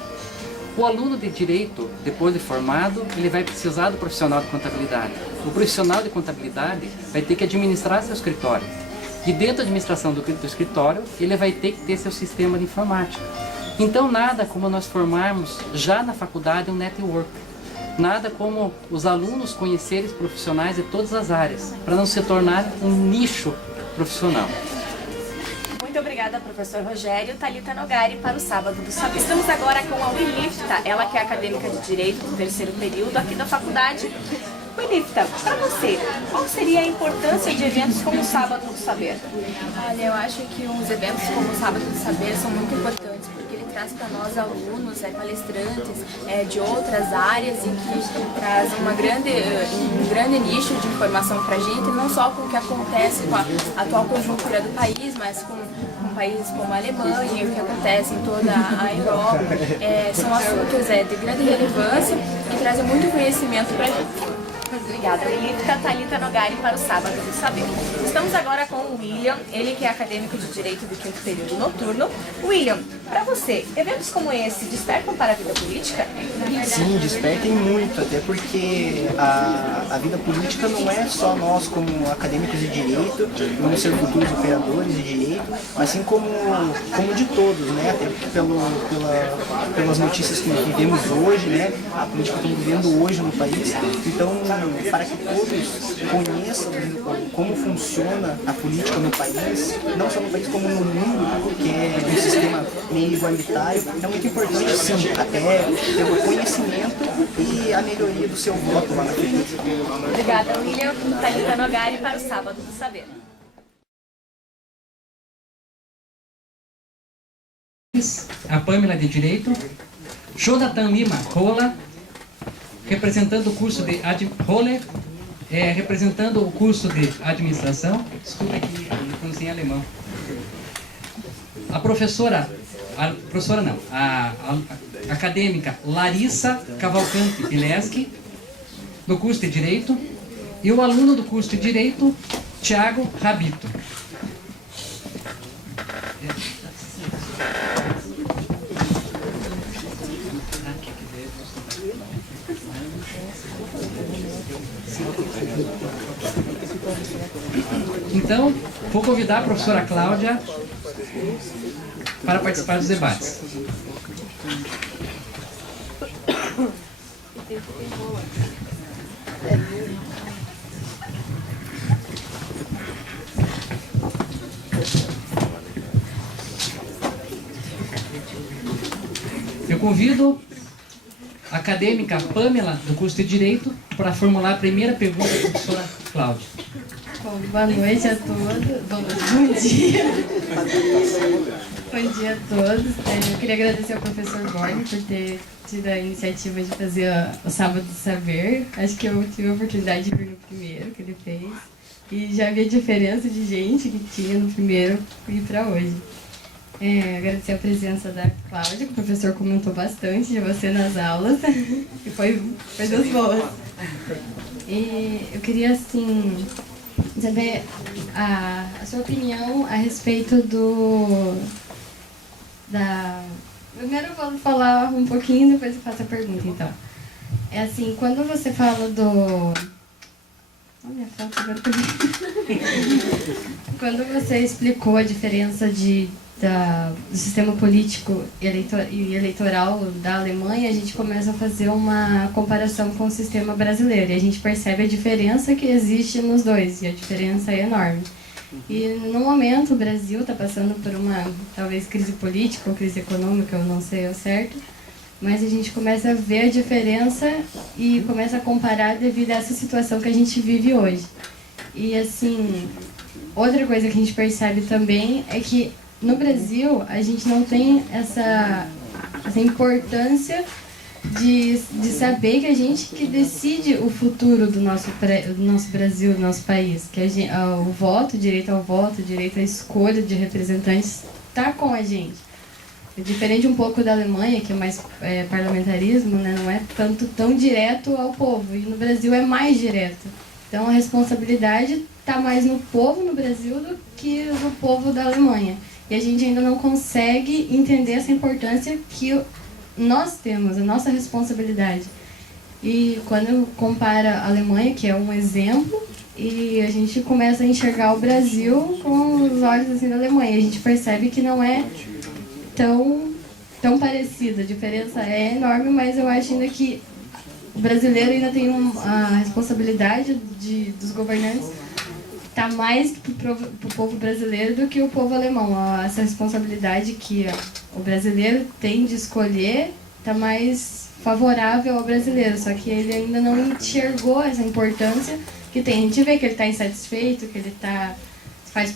o aluno de Direito, depois de formado, ele vai precisar do profissional de contabilidade. O profissional de contabilidade vai ter que administrar seu escritório. E dentro da administração do escritório, ele vai ter que ter seu sistema de informática. Então nada como nós formarmos já na faculdade um network. Nada como os alunos conhecerem os profissionais de todas as áreas, para não se tornar um nicho profissional. Muito obrigada, professor Rogério. Thalita Nogari para o Sábado do Saber. Estamos agora com a Wilifta, ela que é acadêmica de Direito do terceiro período aqui da faculdade. Wilifta, para você, qual seria a importância de eventos como o Sábado do Saber? Olha, eu acho que uns eventos como o Sábado do Saber são muito importantes, porque ele traz para nós alunos, palestrantes de outras áreas e que traz um grande nicho de informação para a gente, não só com o que acontece com a atual conjuntura do país, mas com países como a Alemanha, o que acontece em toda a Europa. São assuntos de grande relevância e trazem muito conhecimento para a gente. Obrigada, Wilifta. Thalita Nogari para o Sábado do Saber. Estamos agora com o William, ele que é acadêmico de Direito do 5º período noturno. William, para você, eventos como esse despertam para a vida política? Sim, despertem muito, até porque a vida política não é só nós como acadêmicos de Direito, vamos ser futuros operadores de Direito, mas sim como de todos, né? Até pelas notícias que vivemos hoje, né? A política que estamos vivendo hoje no país. Então, para que todos conheçam como funciona a política no país, não só no país como no mundo, que é um sistema meio igualitário, é muito importante sim, até pelo conhecimento e a melhoria do seu voto lá na frente. Obrigada, William. Thalita Nogari para o Sábado do Saber. A Pâmela de Direito, Jonathan Lima Rola, representando o curso de representando o curso de administração. Desculpa aqui, eu em alemão. A acadêmica Larissa Cavalcante Pileski, do curso de Direito, e o aluno do curso de Direito, Tiago Rabito. Então, vou convidar a professora Cláudia para participar dos debates. Eu convido a acadêmica Pamela, do curso de Direito, para formular a primeira pergunta da professora Cláudia. Bom, boa noite a todos. Bom dia. Bom dia a todos. Eu queria agradecer ao professor Borges por ter tido a iniciativa de fazer o Sábado do Saber. Acho que eu tive a oportunidade de vir no primeiro que ele fez. E já vi a diferença de gente que tinha no primeiro e para hoje. Agradecer a presença da Cláudia, que o professor comentou bastante de você nas aulas. E foi das boas. E eu queria, assim, saber a sua opinião a respeito Primeiro eu vou falar um pouquinho, depois eu faço a pergunta, então. É assim, quando você fala do... Olha, falta agora também. Quando você explicou a diferença do sistema político e eleitoral da Alemanha, a gente começa a fazer uma comparação com o sistema brasileiro. E a gente percebe a diferença que existe nos dois, e a diferença é enorme. E no momento o Brasil está passando por uma, talvez, crise política ou crise econômica, eu não sei ao certo, mas a gente começa a ver a diferença e começa a comparar devido a essa situação que a gente vive hoje. E, assim, outra coisa que a gente percebe também é que no Brasil a gente não tem essa importância de saber que a gente que decide o futuro do nosso Brasil, do nosso país, que o voto, direito ao voto, direito à escolha de representantes está com a gente. É diferente um pouco da Alemanha, que é mais parlamentarismo, né? Não é tão direto ao povo, e no Brasil é mais direto. Então a responsabilidade está mais no povo no Brasil do que no povo da Alemanha. E a gente ainda não consegue entender essa importância que nós temos, a nossa responsabilidade. E quando eu comparo a Alemanha, que é um exemplo, e a gente começa a enxergar o Brasil com os olhos assim da Alemanha, a gente percebe que não é tão parecida. A diferença é enorme, mas eu acho ainda que o brasileiro ainda tem a responsabilidade dos governantes está mais para o povo brasileiro do que o povo alemão. Essa responsabilidade que o brasileiro tem de escolher está mais favorável ao brasileiro, só que ele ainda não enxergou essa importância que tem. A gente vê que ele está insatisfeito, que ele faz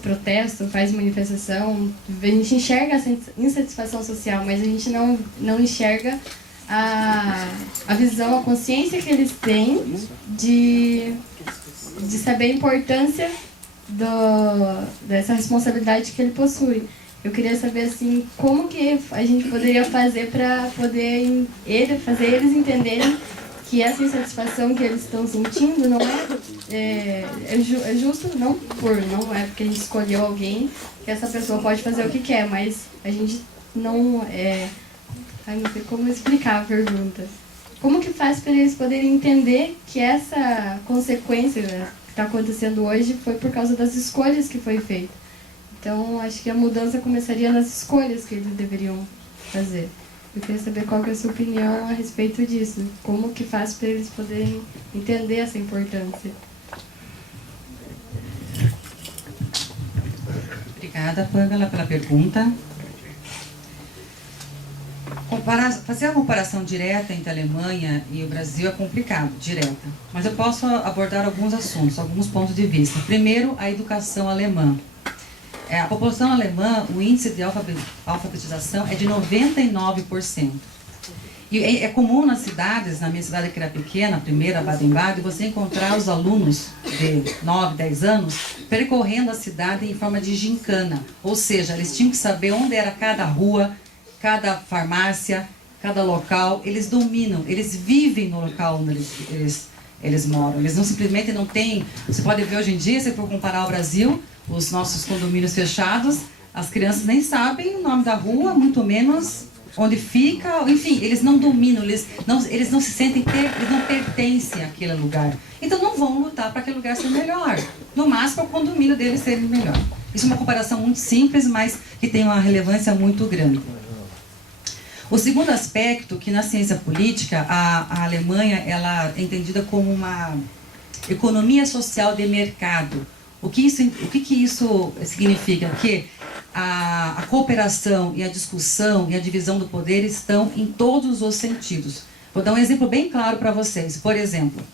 protesto, faz manifestação, a gente enxerga essa insatisfação social, mas a gente não enxerga a visão, a consciência que eles têm de saber a importância dessa responsabilidade que ele possui. Eu queria saber, assim, como que a gente poderia fazer para poder fazer eles entenderem que essa insatisfação que eles estão sentindo não é justo, não é porque a gente escolheu alguém que essa pessoa pode fazer o que quer, mas a gente não não sei como explicar a pergunta. Como que faz para eles poderem entender que essa consequência que está acontecendo hoje foi por causa das escolhas que foi feita? Então, acho que a mudança começaria nas escolhas que eles deveriam fazer. Eu queria saber qual que é a sua opinião a respeito disso. Como que faz para eles poderem entender essa importância? Obrigada, Pamela, pela pergunta. Fazer a comparação direta entre a Alemanha e o Brasil é complicado, direta. Mas eu posso abordar alguns assuntos, alguns pontos de vista. Primeiro, a educação alemã. A população alemã, o índice de alfabetização é de 99%. E é comum nas cidades, na minha cidade que era pequena, a primeira, Baden-Baden, você encontrar os alunos de 9, 10 anos percorrendo a cidade em forma de gincana. Ou seja, eles tinham que saber onde era cada rua, cada farmácia, cada local. Eles dominam, eles vivem no local onde eles moram. Eles não simplesmente não têm... Você pode ver hoje em dia, se for comparar ao Brasil, os nossos condomínios fechados, as crianças nem sabem o nome da rua, muito menos onde fica, enfim, eles não dominam, eles não se sentem, eles não pertencem àquele lugar. Então não vão lutar para aquele lugar ser melhor. No máximo, o condomínio deles ser melhor. Isso é uma comparação muito simples, mas que tem uma relevância muito grande. O segundo aspecto, que na ciência política, a Alemanha ela é entendida como uma economia social de mercado. O que isso significa? Que a cooperação e a discussão e a divisão do poder estão em todos os sentidos. Vou dar um exemplo bem claro para vocês. Por exemplo,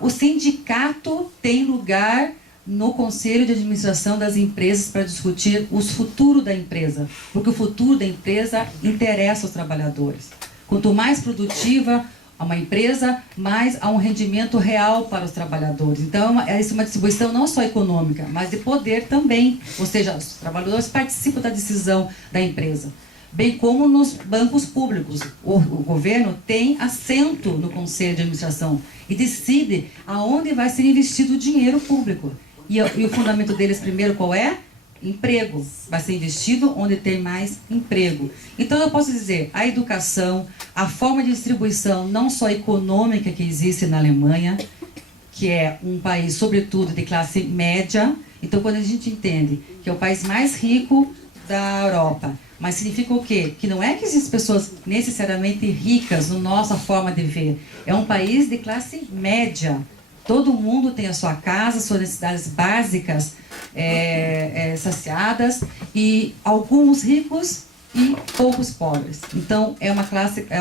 o sindicato tem lugar no conselho de administração das empresas para discutir o futuro da empresa, porque o futuro da empresa interessa aos trabalhadores. Quanto mais produtiva uma empresa, mais há um rendimento real para os trabalhadores. Então, essa é uma distribuição não só econômica, mas de poder também. Ou seja, os trabalhadores participam da decisão da empresa. Bem como nos bancos públicos. O governo tem assento no conselho de administração e decide aonde vai ser investido o dinheiro público. E o fundamento deles, primeiro, qual é? Emprego. Vai ser investido onde tem mais emprego. Então, eu posso dizer, a educação, a forma de distribuição, não só econômica que existe na Alemanha, que é um país, sobretudo, de classe média. Então, quando a gente entende que é o país mais rico da Europa, mas significa o quê? Que não é que existem pessoas necessariamente ricas, na nossa forma de ver. É um país de classe média. Todo mundo tem a sua casa, suas necessidades básicas saciadas, e alguns ricos e poucos pobres. Então, é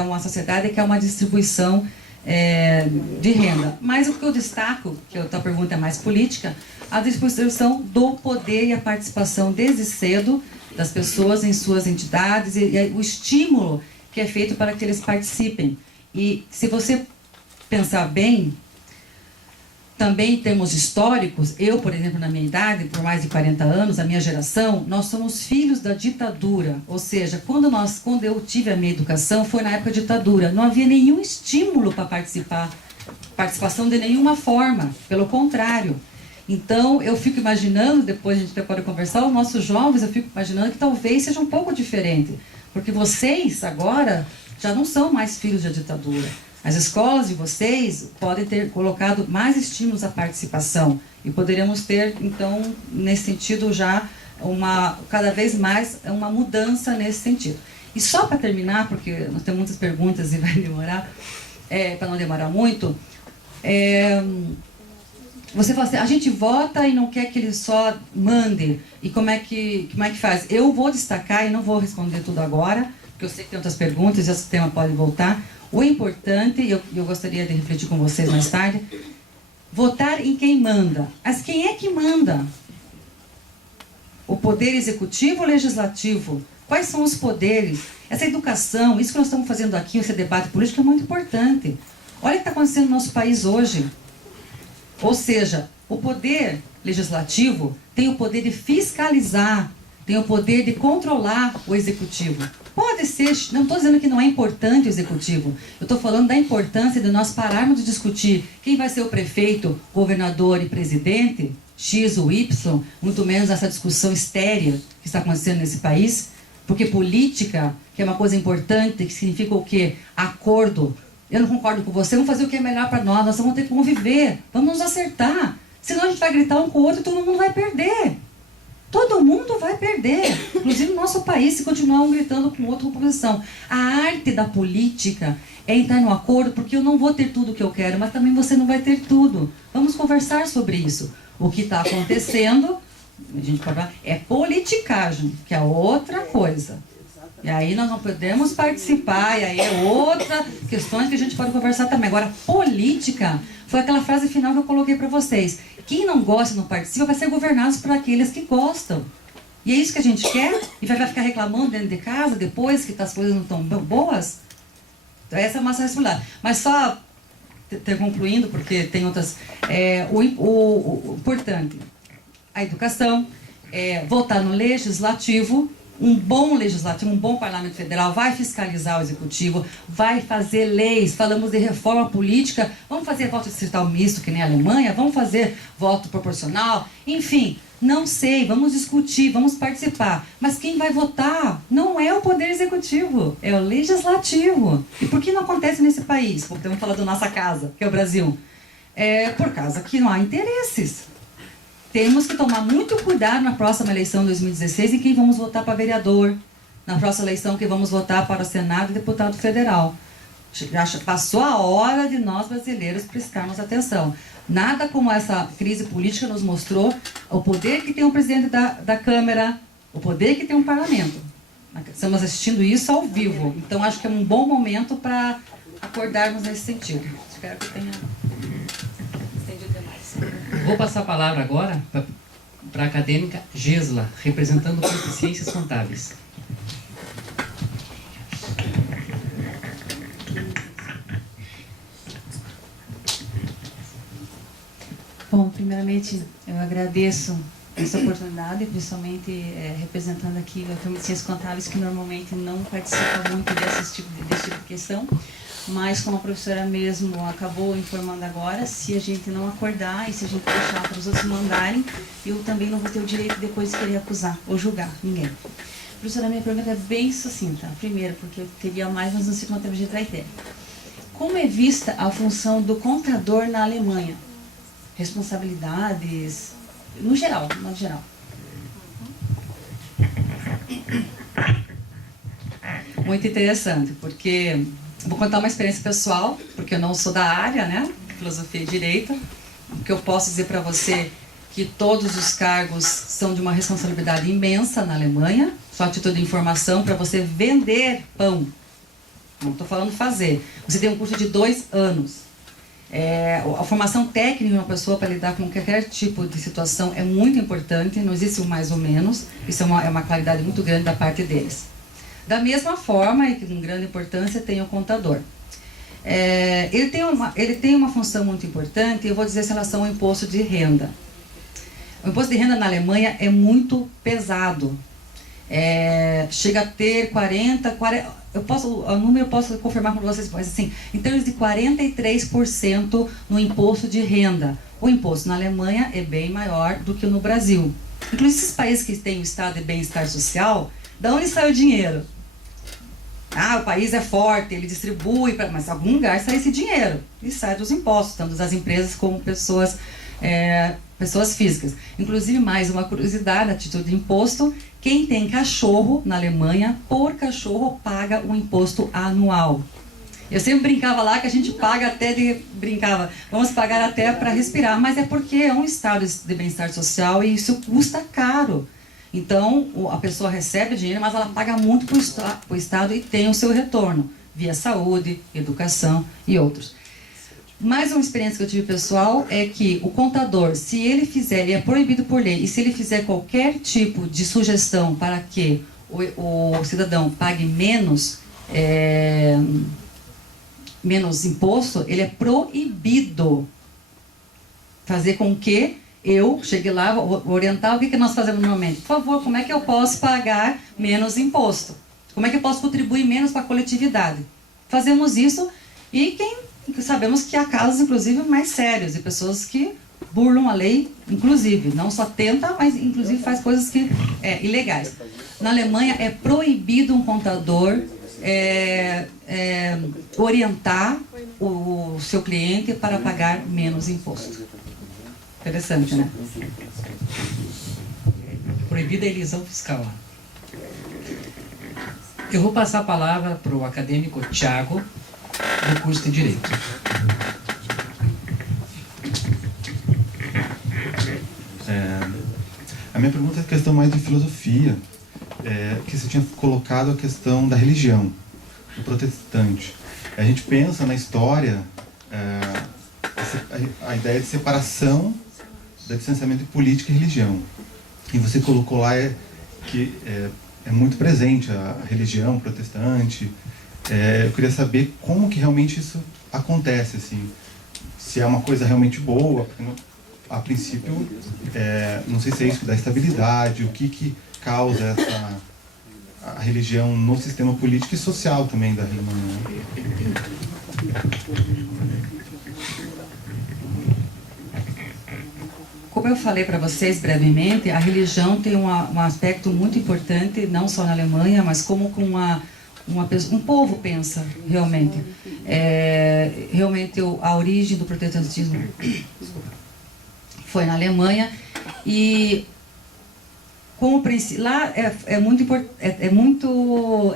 uma sociedade que é uma distribuição de renda. Mas o que eu destaco, que a tua pergunta é mais política, a distribuição do poder e a participação desde cedo das pessoas em suas entidades e o estímulo que é feito para que eles participem. E se você pensar bem, também em termos históricos, eu, por exemplo, na minha idade, por mais de 40 anos, a minha geração, nós somos filhos da ditadura. Ou seja, quando eu tive a minha educação, foi na época da ditadura. Não havia nenhum estímulo para participação de nenhuma forma, pelo contrário. Então, eu fico imaginando, depois a gente pode conversar, os nossos jovens, eu fico imaginando que talvez seja um pouco diferente. Porque vocês, agora, já não são mais filhos da ditadura. As escolas de vocês podem ter colocado mais estímulos à participação e poderíamos ter, então, nesse sentido, já cada vez mais uma mudança nesse sentido. E só para terminar, porque nós temos muitas perguntas e vai demorar, para não demorar muito, você fala assim, a gente vota e não quer que ele só mande, e como é que faz? Eu vou destacar, e não vou responder tudo agora, porque eu sei que tem outras perguntas e esse tema pode voltar. O importante, e eu gostaria de refletir com vocês mais tarde, votar em quem manda. Mas quem é que manda? O poder executivo ou legislativo? Quais são os poderes? Essa educação, isso que nós estamos fazendo aqui, esse debate político é muito importante. Olha o que está acontecendo no nosso país hoje. Ou seja, o poder legislativo tem o poder de fiscalizar, tem o poder de controlar o executivo. Pode ser, não estou dizendo que não é importante o executivo, eu estou falando da importância de nós pararmos de discutir quem vai ser o prefeito, governador e presidente, X ou Y, muito menos essa discussão estérea que está acontecendo nesse país, porque política, que é uma coisa importante, que significa o quê? Acordo. Eu não concordo com você, vamos fazer o que é melhor para nós vamos ter que conviver, vamos nos acertar, senão a gente vai gritar um com o outro e todo mundo vai perder. Todo mundo vai perder, inclusive o nosso país, se continuar um gritando com o outro com oposição. A arte da política é entrar no acordo, porque eu não vou ter tudo o que eu quero, mas também você não vai ter tudo. Vamos conversar sobre isso. O que está acontecendo, a gente pode falar, é politicagem, que é outra coisa. E aí nós não podemos participar, e aí é outra questões que a gente pode conversar também. Agora, política foi aquela frase final que eu coloquei para vocês. Quem não gosta e não participa vai ser governado por aqueles que gostam. E é isso que a gente quer? E vai ficar reclamando dentro de casa depois que as coisas não estão boas? Então essa é a nossa responsabilidade. Mas só concluindo, porque tem outras... o importante, a educação, votar no legislativo, um bom legislativo, um bom parlamento federal vai fiscalizar o executivo, vai fazer leis, falamos de reforma política, vamos fazer voto distrital misto, que nem a Alemanha, vamos fazer voto proporcional, enfim, não sei, vamos discutir, vamos participar, mas quem vai votar não é o poder executivo, é o legislativo. E por que não acontece nesse país? Porque estamos falando da nossa casa, que é o Brasil. É por causa que não há interesses. Temos que tomar muito cuidado na próxima eleição de 2016 em quem vamos votar para vereador, na próxima eleição que vamos votar para Senado e deputado federal. Já passou a hora de nós brasileiros prestarmos atenção. Nada como essa crise política nos mostrou o poder que tem um presidente da Câmara, o poder que tem um parlamento. Estamos assistindo isso ao vivo, então acho que é um bom momento para acordarmos nesse sentido. Espero que tenha estendido demais. Vou passar a palavra agora para a acadêmica Gesla, representando o curso de Ciências Contábeis. Bom, primeiramente eu agradeço essa oportunidade, principalmente representando aqui a turma de Ciências Contábeis, que normalmente não participa muito desse tipo de questão, mas como a professora mesmo acabou informando agora, se a gente não acordar e se a gente deixar para os outros mandarem, eu também não vou ter o direito depois de querer acusar ou julgar ninguém. Professora, minha pergunta é bem sucinta. Primeiro, porque eu teria mais, mas não sei quanto tempo a gente vai ter. Como é vista a função do contador na Alemanha? Responsabilidades, no geral, de modo geral. Muito interessante, porque vou contar uma experiência pessoal, porque eu não sou da área, né? Filosofia e Direito. O que eu posso dizer para você que todos os cargos são de uma responsabilidade imensa na Alemanha, só a título de informação, para você vender pão. Não estou falando fazer. Você tem um curso de 2 anos. A formação técnica de uma pessoa para lidar com qualquer tipo de situação é muito importante, não existe um mais ou menos, isso é uma qualidade muito grande da parte deles. Da mesma forma, e com grande importância, tem o contador. Ele tem uma função muito importante, eu vou dizer em relação ao imposto de renda. O imposto de renda na Alemanha é muito pesado. Chega a ter 40 o número eu posso confirmar com vocês, mas assim, em termos de 43% no imposto de renda. O imposto na Alemanha é bem maior do que no Brasil. Inclusive, esses países que têm o estado de bem-estar social, de onde sai o dinheiro? O país é forte, ele distribui, mas em algum lugar sai esse dinheiro. E sai dos impostos, tanto das empresas como pessoas físicas. Inclusive, mais uma curiosidade, a título de imposto, quem tem cachorro na Alemanha, por cachorro, paga um imposto anual. Eu sempre brincava lá que a gente paga vamos pagar até para respirar, mas é porque é um estado de bem-estar social e isso custa caro. Então, a pessoa recebe dinheiro, mas ela paga muito para o Estado e tem o seu retorno, via saúde, educação e outros. Mais uma experiência que eu tive pessoal é que o contador, se ele fizer, ele é proibido por lei, e se ele fizer qualquer tipo de sugestão para que o cidadão pague menos imposto, ele é proibido fazer com que eu chegue lá, vou orientar o que nós fazemos normalmente. Por favor, como é que eu posso pagar menos imposto? Como é que eu posso contribuir menos para a coletividade? Fazemos isso e sabemos que há casos, inclusive, mais sérios, de pessoas que burlam a lei, inclusive. Não só tenta, mas inclusive faz coisas ilegais. Na Alemanha é proibido um contador orientar o seu cliente para pagar menos imposto. Interessante, né? Proibida a elisão fiscal. Eu vou passar a palavra para o acadêmico Thiago, do curso de Direito. A minha pergunta é a questão mais de filosofia, que você tinha colocado a questão da religião, do protestante. A gente pensa na história a ideia de separação do distanciamento de política e religião. E você colocou lá que é muito presente a religião protestante. Eu queria saber como que realmente isso acontece, assim, se é uma coisa realmente boa, porque a princípio, não sei se é isso que dá estabilidade, o que causa a religião no sistema político e social também da Alemanha. Como eu falei para vocês brevemente, a religião tem um aspecto muito importante, não só na Alemanha, mas como com um povo pensa, realmente. Realmente a origem do protestantismo foi na Alemanha, e como lá é muito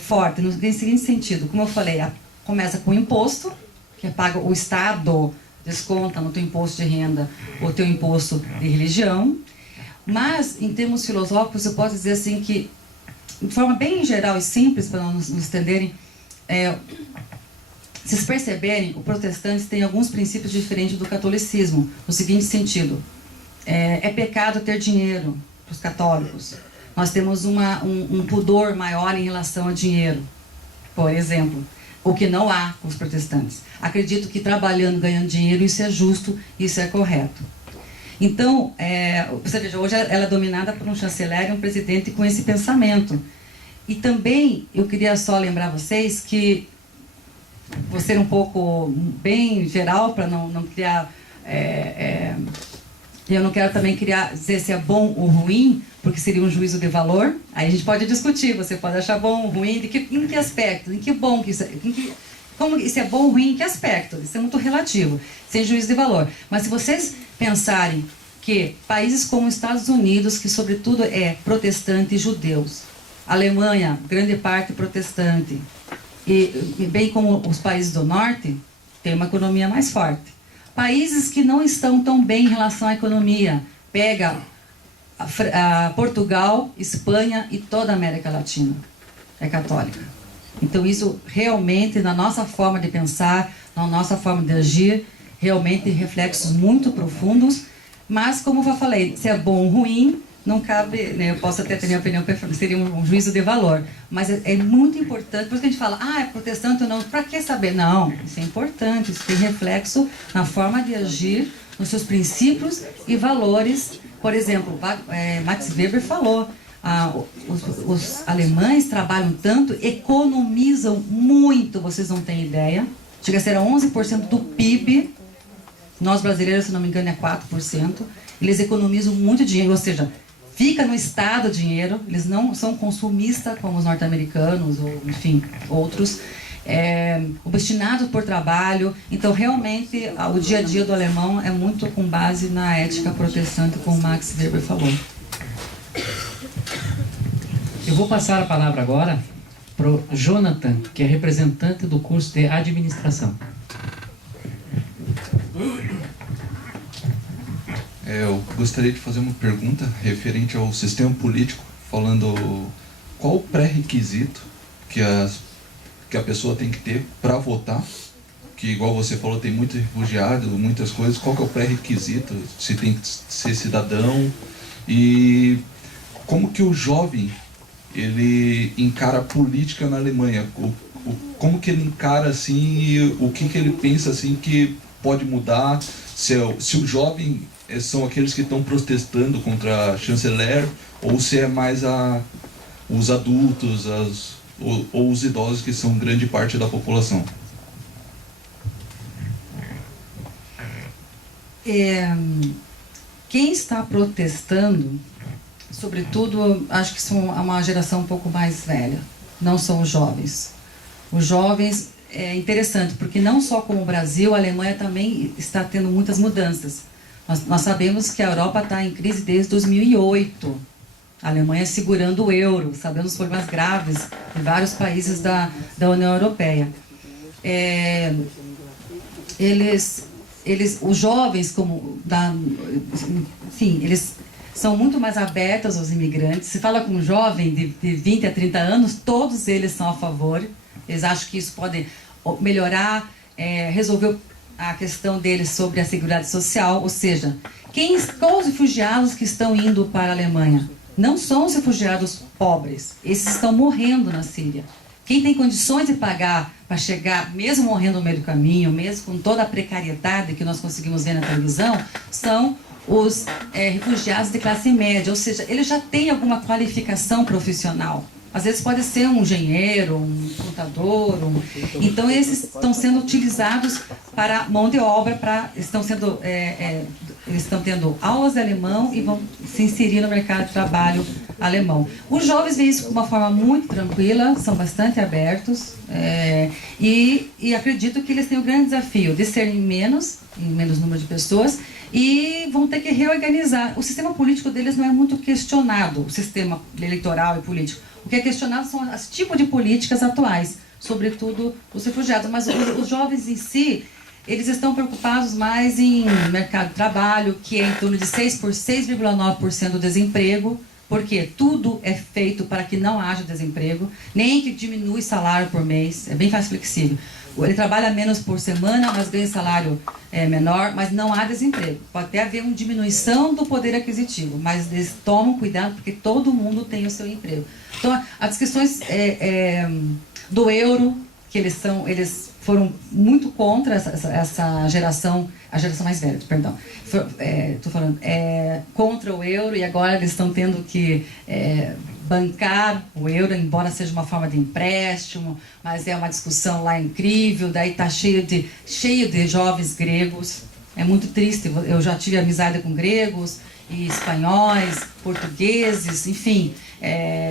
forte, no seguinte sentido, como eu falei, começa com o imposto, que paga o Estado, desconta no teu imposto de renda o teu imposto de religião, mas em termos filosóficos eu posso dizer assim que, de forma bem geral e simples, para não nos entenderem, se vocês perceberem, os protestantes têm alguns princípios diferentes do catolicismo, no seguinte sentido: é pecado ter dinheiro para os católicos, nós temos um pudor maior em relação ao dinheiro, por exemplo, o que não há com os protestantes. Acredito que trabalhando, ganhando dinheiro, isso é justo, isso é correto. Então, você veja, hoje ela é dominada por um chanceler e um presidente com esse pensamento. E também, eu queria só lembrar vocês que, vou ser um pouco bem geral, para não criar... eu não quero também dizer se é bom ou ruim, porque seria um juízo de valor. Aí a gente pode discutir, você pode achar bom ou ruim, em que aspecto, em que bom que isso como isso é bom ou ruim, em que aspecto? Isso é muito relativo, sem juízo de valor. Mas se vocês pensarem que países como os Estados Unidos, que sobretudo é protestante e judeus, Alemanha, grande parte protestante, e bem como os países do norte, tem uma economia mais forte. Países que não estão tão bem em relação à economia, pega Portugal, Espanha e toda a América Latina, é católica. Então isso realmente, na nossa forma de pensar, na nossa forma de agir, realmente tem reflexos muito profundos, mas como eu falei, se é bom ou ruim, não cabe, né, eu posso até ter minha opinião, seria um juízo de valor, mas é muito importante, por isso que a gente fala, é protestante ou não, para que saber? Não, isso é importante, isso tem reflexo na forma de agir, nos seus princípios e valores. Por exemplo, Max Weber falou, os alemães trabalham tanto, economizam muito, vocês não têm ideia, chega a ser 11% do PIB, nós brasileiros, se não me engano, é 4%, eles economizam muito dinheiro, ou seja, fica no Estado o dinheiro, eles não são consumistas como os norte-americanos, ou enfim, outros, obstinados por trabalho. Então, realmente, o dia a dia do alemão é muito com base na ética protestante, como Max Weber falou. Eu vou passar a palavra agora para o Jonathan, que é representante do curso de administração. Eu gostaria de fazer uma pergunta referente ao sistema político, falando qual o pré-requisito que a pessoa tem que ter para votar, que igual você falou, tem muito refugiado, muitas coisas, qual que é o pré-requisito, se tem que ser cidadão, e como que o jovem ele encara a política na Alemanha, como que ele encara assim, o que ele pensa assim que pode mudar, se o jovem são aqueles que estão protestando contra a chanceler, ou se é mais os adultos, ou os idosos, que são grande parte da população. Quem está protestando, sobretudo, acho que são uma geração um pouco mais velha, não são os jovens. Os jovens, é interessante, porque não só como o Brasil, a Alemanha também está tendo muitas mudanças. Nós sabemos que a Europa está em crise desde 2008. A Alemanha segurando o euro, sabemos os problemas graves em vários países da União Europeia. Os jovens, eles são muito mais abertos aos imigrantes. Se fala com um jovem de 20 a 30 anos, todos eles são a favor. Eles acham que isso pode melhorar, resolver a questão deles sobre a seguridade social, ou seja, quais os refugiados que estão indo para a Alemanha? Não são os refugiados pobres, esses estão morrendo na Síria. Quem tem condições de pagar para chegar, mesmo morrendo no meio do caminho, mesmo com toda a precariedade que nós conseguimos ver na televisão, são os refugiados de classe média, ou seja, eles já têm alguma qualificação profissional. Às vezes pode ser um engenheiro, um contador, então esses estão sendo utilizados para mão de obra, eles estão tendo aulas de alemão e vão se inserir no mercado de trabalho alemão. Os jovens veem isso de uma forma muito tranquila, são bastante abertos e acredito que eles têm o grande desafio de serem em menos número de pessoas e vão ter que reorganizar. O sistema político deles não é muito questionado, o sistema eleitoral e político. O que é questionado são os tipos de políticas atuais, sobretudo os refugiados. Mas os jovens em si, eles estão preocupados mais em mercado de trabalho, que é em torno de 6,9% do desemprego, porque tudo é feito para que não haja desemprego, nem que diminui salário por mês, é bem mais flexível. Ele trabalha menos por semana, mas ganha salário menor, mas não há desemprego. Pode até haver uma diminuição do poder aquisitivo, mas eles tomam cuidado porque todo mundo tem o seu emprego. Então, as questões do euro, que eles foram muito contra essa geração, a geração mais velha, perdão. Estou falando, contra o euro e agora eles estão tendo que bancar o euro, embora seja uma forma de empréstimo, mas é uma discussão lá incrível, daí está cheio de jovens gregos. É muito triste, eu já tive amizade com gregos e espanhóis, portugueses, enfim.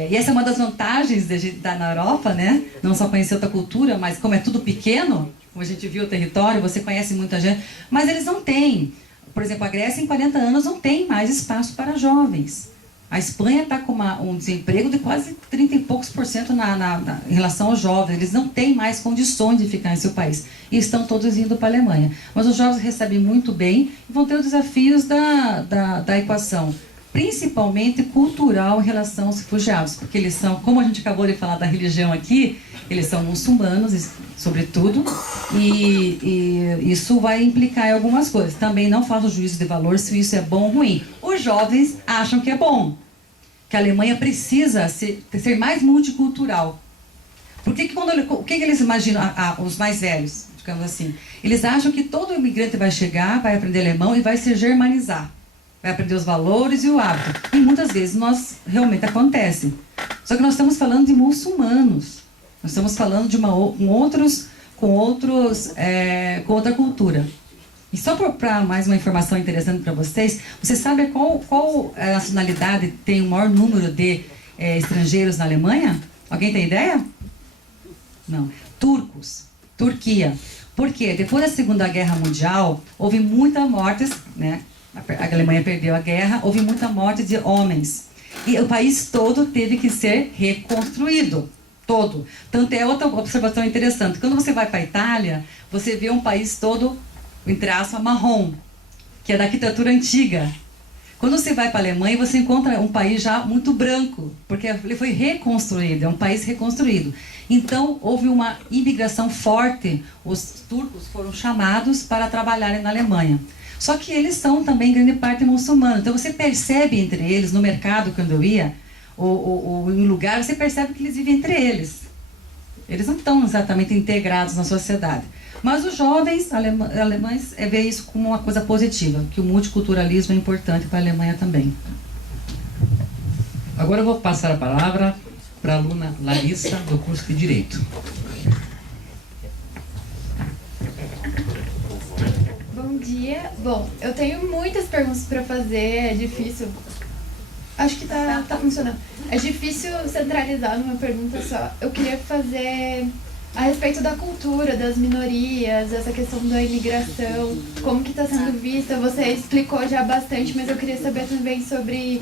E essa é uma das vantagens de a gente estar na Europa, né? Não só conhecer outra cultura, mas como é tudo pequeno, como a gente viu o território, você conhece muita gente, mas eles não têm. Por exemplo, a Grécia em 40 anos não tem mais espaço para jovens. A Espanha está com um desemprego de quase 30 e poucos % em relação aos jovens. Eles não têm mais condições de ficar em seu país. E estão todos indo para a Alemanha. Mas os jovens recebem muito bem e vão ter os desafios da equação, principalmente cultural em relação aos refugiados. Porque eles são, como a gente acabou de falar da religião aqui, eles são muçulmanos, sobretudo, e isso vai implicar em algumas coisas. Também não faço juízo de valor se isso é bom ou ruim. Os jovens acham que é bom, que a Alemanha precisa ser mais multicultural. Porque o que eles imaginam, os mais velhos, digamos assim? Eles acham que todo imigrante vai chegar, vai aprender alemão e vai se germanizar. Vai aprender os valores e o hábito. E muitas vezes realmente acontece. Só que nós estamos falando de muçulmanos. Nós estamos falando de com outra cultura. E só para mais uma informação interessante para vocês, você sabe qual nacionalidade tem o maior número de estrangeiros na Alemanha? Alguém tem ideia? Não. Turcos. Turquia. Por quê? Depois da Segunda Guerra Mundial, houve muitas mortes, né? A Alemanha perdeu a guerra, houve muita morte de homens. E o país todo teve que ser reconstruído. Todo. Tanto é outra observação interessante. Quando você vai para a Itália, você vê um país todo, entre aspas, marrom, que é da arquitetura antiga. Quando você vai para a Alemanha, você encontra um país já muito branco, porque ele foi reconstruído, é um país reconstruído. Então, houve uma imigração forte. Os turcos foram chamados para trabalharem na Alemanha. Só que eles são também, grande parte, muçulmanos. Então, você percebe entre eles, no mercado, quando eu ia, ou em lugar, você percebe que eles vivem entre eles. Eles não estão exatamente integrados na sociedade. Mas os jovens alemães veem isso como uma coisa positiva, que o multiculturalismo é importante para a Alemanha também. Agora eu vou passar a palavra para a aluna Larissa, do curso de Direito. Bom dia. Bom, eu tenho muitas perguntas para fazer, é difícil. Acho que tá funcionando. É difícil centralizar numa pergunta só. Eu queria fazer a respeito da cultura, das minorias, essa questão da imigração, como que está sendo vista. Você explicou já bastante, mas eu queria saber também sobre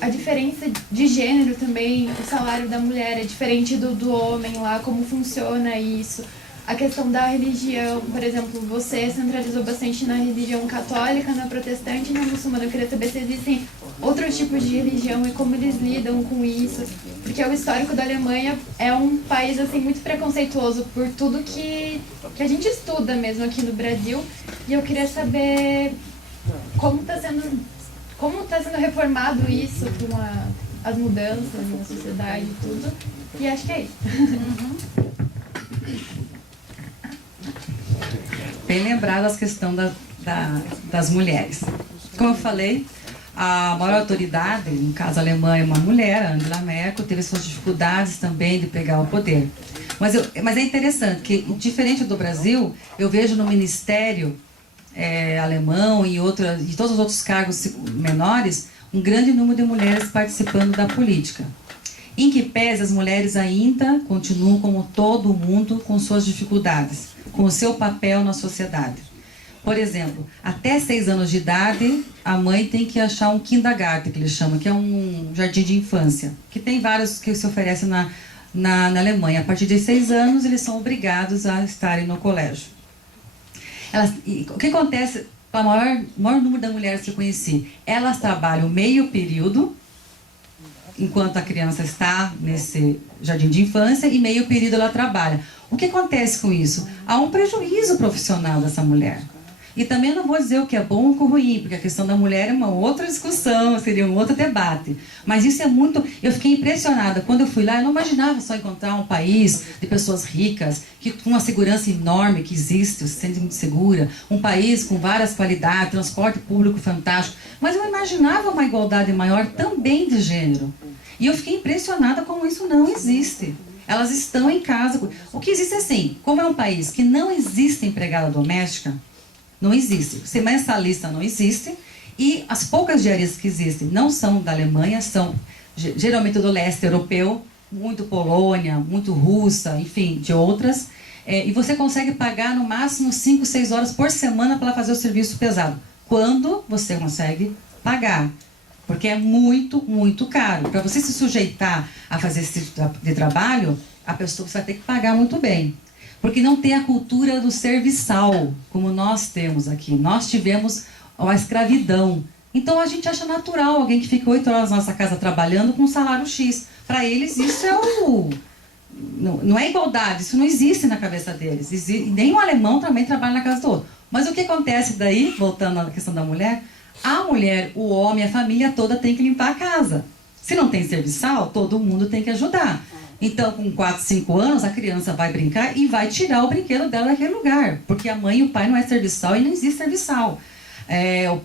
a diferença de gênero também. O salário da mulher é diferente do homem lá, como funciona isso. A questão da religião, por exemplo, você centralizou bastante na religião católica, na protestante e na muçulmana. Eu queria saber se existem outros tipos de religião e como eles lidam com isso. Porque o histórico da Alemanha é um país assim, muito preconceituoso por tudo que a gente estuda mesmo aqui no Brasil. E eu queria saber como está sendo reformado isso com as mudanças na sociedade e tudo. E acho que é isso. Bem lembrado a questão das mulheres. como eu falei, a maior autoridade, no caso a Alemanha, é uma mulher, a Angela Merkel, teve suas dificuldades também de pegar o poder. Mas é interessante que, diferente do Brasil, eu vejo no ministério alemão e todos os outros cargos menores, um grande número de mulheres participando da política. Em que pese as mulheres ainda continuam, como todo mundo, com suas dificuldades, com o seu papel na sociedade. Por exemplo, até 6 anos de idade, a mãe tem que achar um kindergarten, que eles chamam, que é um jardim de infância, que tem vários que se oferecem na Alemanha. A partir de 6 anos, eles são obrigados a estarem no colégio. O que acontece com o maior número de mulheres que eu conheci? Elas trabalham meio período, enquanto a criança está nesse jardim de infância, e meio período ela trabalha. O que acontece com isso? Há um prejuízo profissional dessa mulher. E também não vou dizer o que é bom ou o que é ruim, porque a questão da mulher é uma outra discussão, seria um outro debate. Mas isso é muito... Eu fiquei impressionada. Quando eu fui lá, eu não imaginava só encontrar um país de pessoas ricas, com uma segurança enorme que existe, você se sente muito segura, um país com várias qualidades, transporte público fantástico. Mas eu imaginava uma igualdade maior também de gênero. E eu fiquei impressionada como isso não existe. Elas estão em casa. O que existe é assim, como é um país que não existe empregada doméstica, não existe. Ser mensalista não existe. E as poucas diarias que existem não são da Alemanha, são geralmente do leste europeu, muito Polônia, muito Rússia, enfim, de outras. E você consegue pagar no máximo 5, 6 horas por semana para fazer o serviço pesado. Quando você consegue pagar. Porque é muito, muito caro. Para você se sujeitar a fazer esse tipo de trabalho, a pessoa vai ter que pagar muito bem. Porque não tem a cultura do serviçal, como nós temos aqui. Nós tivemos a escravidão. Então a gente acha natural alguém que fica 8 horas na nossa casa trabalhando com um salário X. Para eles isso é não é igualdade, isso não existe na cabeça deles. Nem o alemão também trabalha na casa do outro. Mas o que acontece daí, voltando à questão da mulher, a mulher, o homem, a família toda tem que limpar a casa. Se não tem serviçal, todo mundo tem que ajudar. Então, com 4, 5 anos, a criança vai brincar e vai tirar o brinquedo dela daquele lugar. Porque a mãe e o pai não é serviçal e não existe serviçal.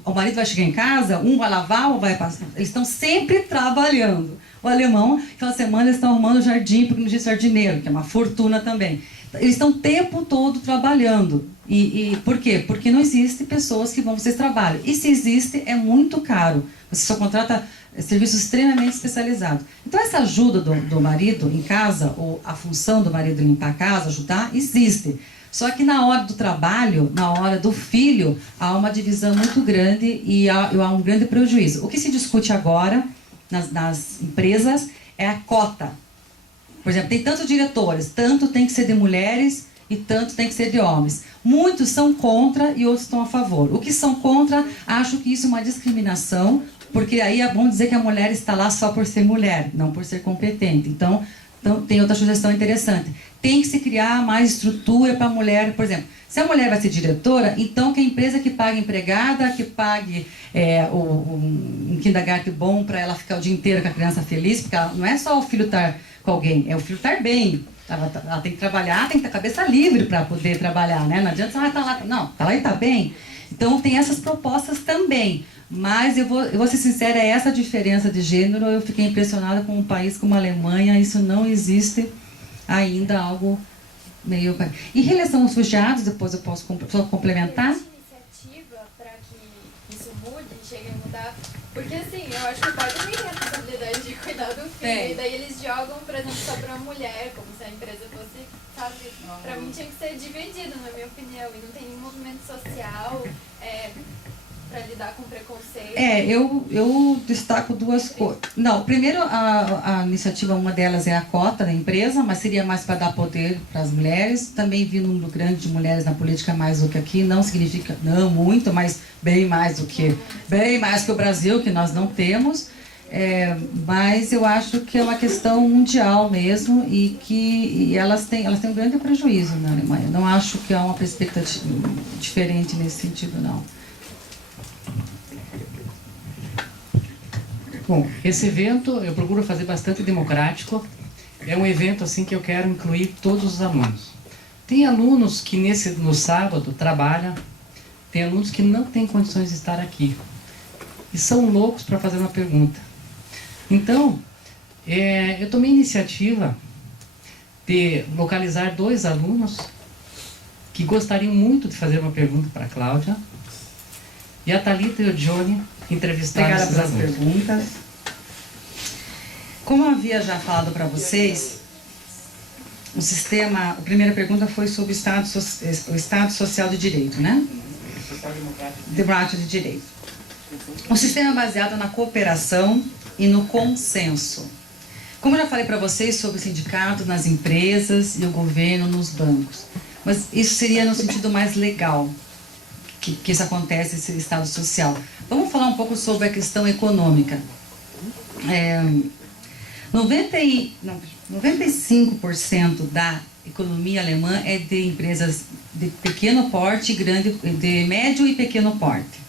O marido vai chegar em casa, um vai lavar, um vai passar. Eles estão sempre trabalhando. O alemão, aquela semana, eles estão arrumando o jardim, porque não existe jardineiro, que é uma fortuna também. Eles estão o tempo todo trabalhando. E por quê? Porque não existem pessoas que vão fazer esse trabalho. E se existe, é muito caro. Você só contrata serviços extremamente especializados. Então, essa ajuda do marido em casa, ou a função do marido limpar a casa, ajudar, existe. Só que na hora do trabalho, na hora do filho, há uma divisão muito grande e há um grande prejuízo. O que se discute agora nas empresas é a cota. Por exemplo, tem tantos diretores, tanto tem que ser de mulheres e tanto tem que ser de homens. Muitos são contra e outros estão a favor. O que são contra, acham que isso é uma discriminação, porque aí é bom dizer que a mulher está lá só por ser mulher, não por ser competente. Então tem outra sugestão interessante. Tem que se criar mais estrutura para a mulher. Por exemplo, se a mulher vai ser diretora, então que a empresa que pague empregada, que pague um kindergarten bom para ela ficar o dia inteiro com a criança feliz, porque não é só o filho estar com alguém, é o filho estar bem. Ela tem que trabalhar, tem que ter a cabeça livre para poder trabalhar, né? Não adianta estar lá. Não, tá lá e tá bem. Então tem essas propostas também. Mas eu vou ser sincera, é essa diferença de gênero. Eu fiquei impressionada com um país como a Alemanha. Isso não existe ainda, algo meio... Em relação aos refugiados, depois eu posso complementar? Iniciativa para que isso mude, chegue a mudar. Porque assim, eu acho que o pai também tem a responsabilidade de cuidar do filho. E daí eles jogam, por exemplo, só para a mulher, como se a empresa fosse, sabe? Para mim tinha que ser dividido, na minha opinião. E não tem nenhum movimento social para lidar com preconceito. Eu destaco duas coisas. Não, primeiro a iniciativa, uma delas é a cota da empresa, mas seria mais para dar poder para as mulheres. Também vi um número grande de mulheres na política mais do que aqui. Não significa, não muito, mas bem mais que o Brasil, que nós não temos. Mas eu acho que é uma questão mundial mesmo e que elas têm um grande prejuízo na Alemanha. Não acho que há uma perspectiva diferente nesse sentido, não. Bom, esse evento eu procuro fazer bastante democrático. É um evento assim que eu quero incluir todos os alunos. Tem alunos que no sábado trabalham, tem alunos que não têm condições de estar aqui. e são loucos para fazer uma pergunta. Então, eu tomei a iniciativa de localizar 2 alunos que gostariam muito de fazer uma pergunta para a Cláudia, e a Thalita e o Johnny entrevistaram Obrigada esses pelas alunos. perguntas. Como eu havia já falado para vocês, a primeira pergunta foi sobre o Estado Social de Direito, né? Debate de Direito. Um sistema baseado na cooperação e no consenso. Como eu já falei para vocês sobre sindicatos nas empresas e o governo nos bancos, mas isso seria no sentido mais legal, que isso acontece, esse Estado Social. Vamos falar um pouco sobre a questão econômica. 95% da economia alemã é de empresas de pequeno porte, de médio e pequeno porte.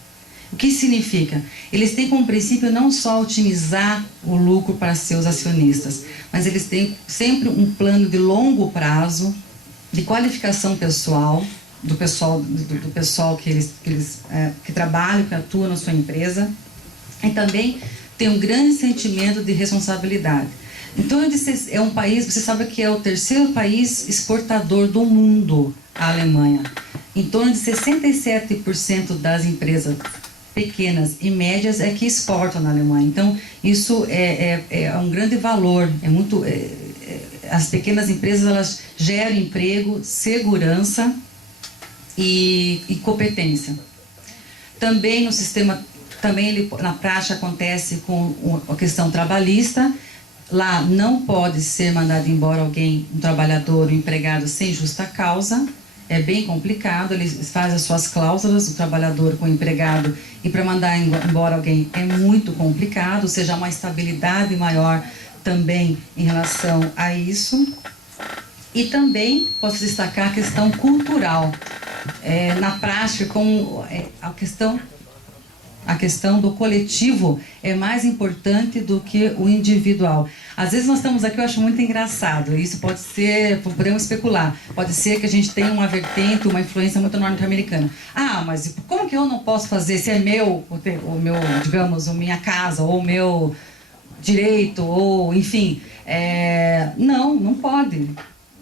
O que significa? Eles têm como princípio não só otimizar o lucro para seus acionistas, mas eles têm sempre um plano de longo prazo, de qualificação pessoal, do pessoal que trabalha, que atua na sua empresa, e também tem um grande sentimento de responsabilidade. Então, é um país, você sabe que é o 3º país exportador do mundo, a Alemanha. Em torno de 67% das empresas pequenas e médias é que exportam na Alemanha. Então, isso é um grande valor. As pequenas empresas, elas geram emprego, segurança e competência. Também no sistema, na prática acontece com a questão trabalhista. Lá não pode ser mandado embora um trabalhador, um empregado sem justa causa. É bem complicado, eles fazem as suas cláusulas, o trabalhador com o empregado, e para mandar embora alguém é muito complicado, ou seja, há uma estabilidade maior também em relação a isso. E também posso destacar a questão cultural. Na prática, a questão do coletivo é mais importante do que o individual. Às vezes nós estamos aqui, eu acho muito engraçado, isso pode ser, podemos especular, pode ser que a gente tenha uma vertente, uma influência muito norte-americana. Ah, mas como que eu não posso fazer, se é digamos, a minha casa, ou o meu direito, ou enfim, não pode,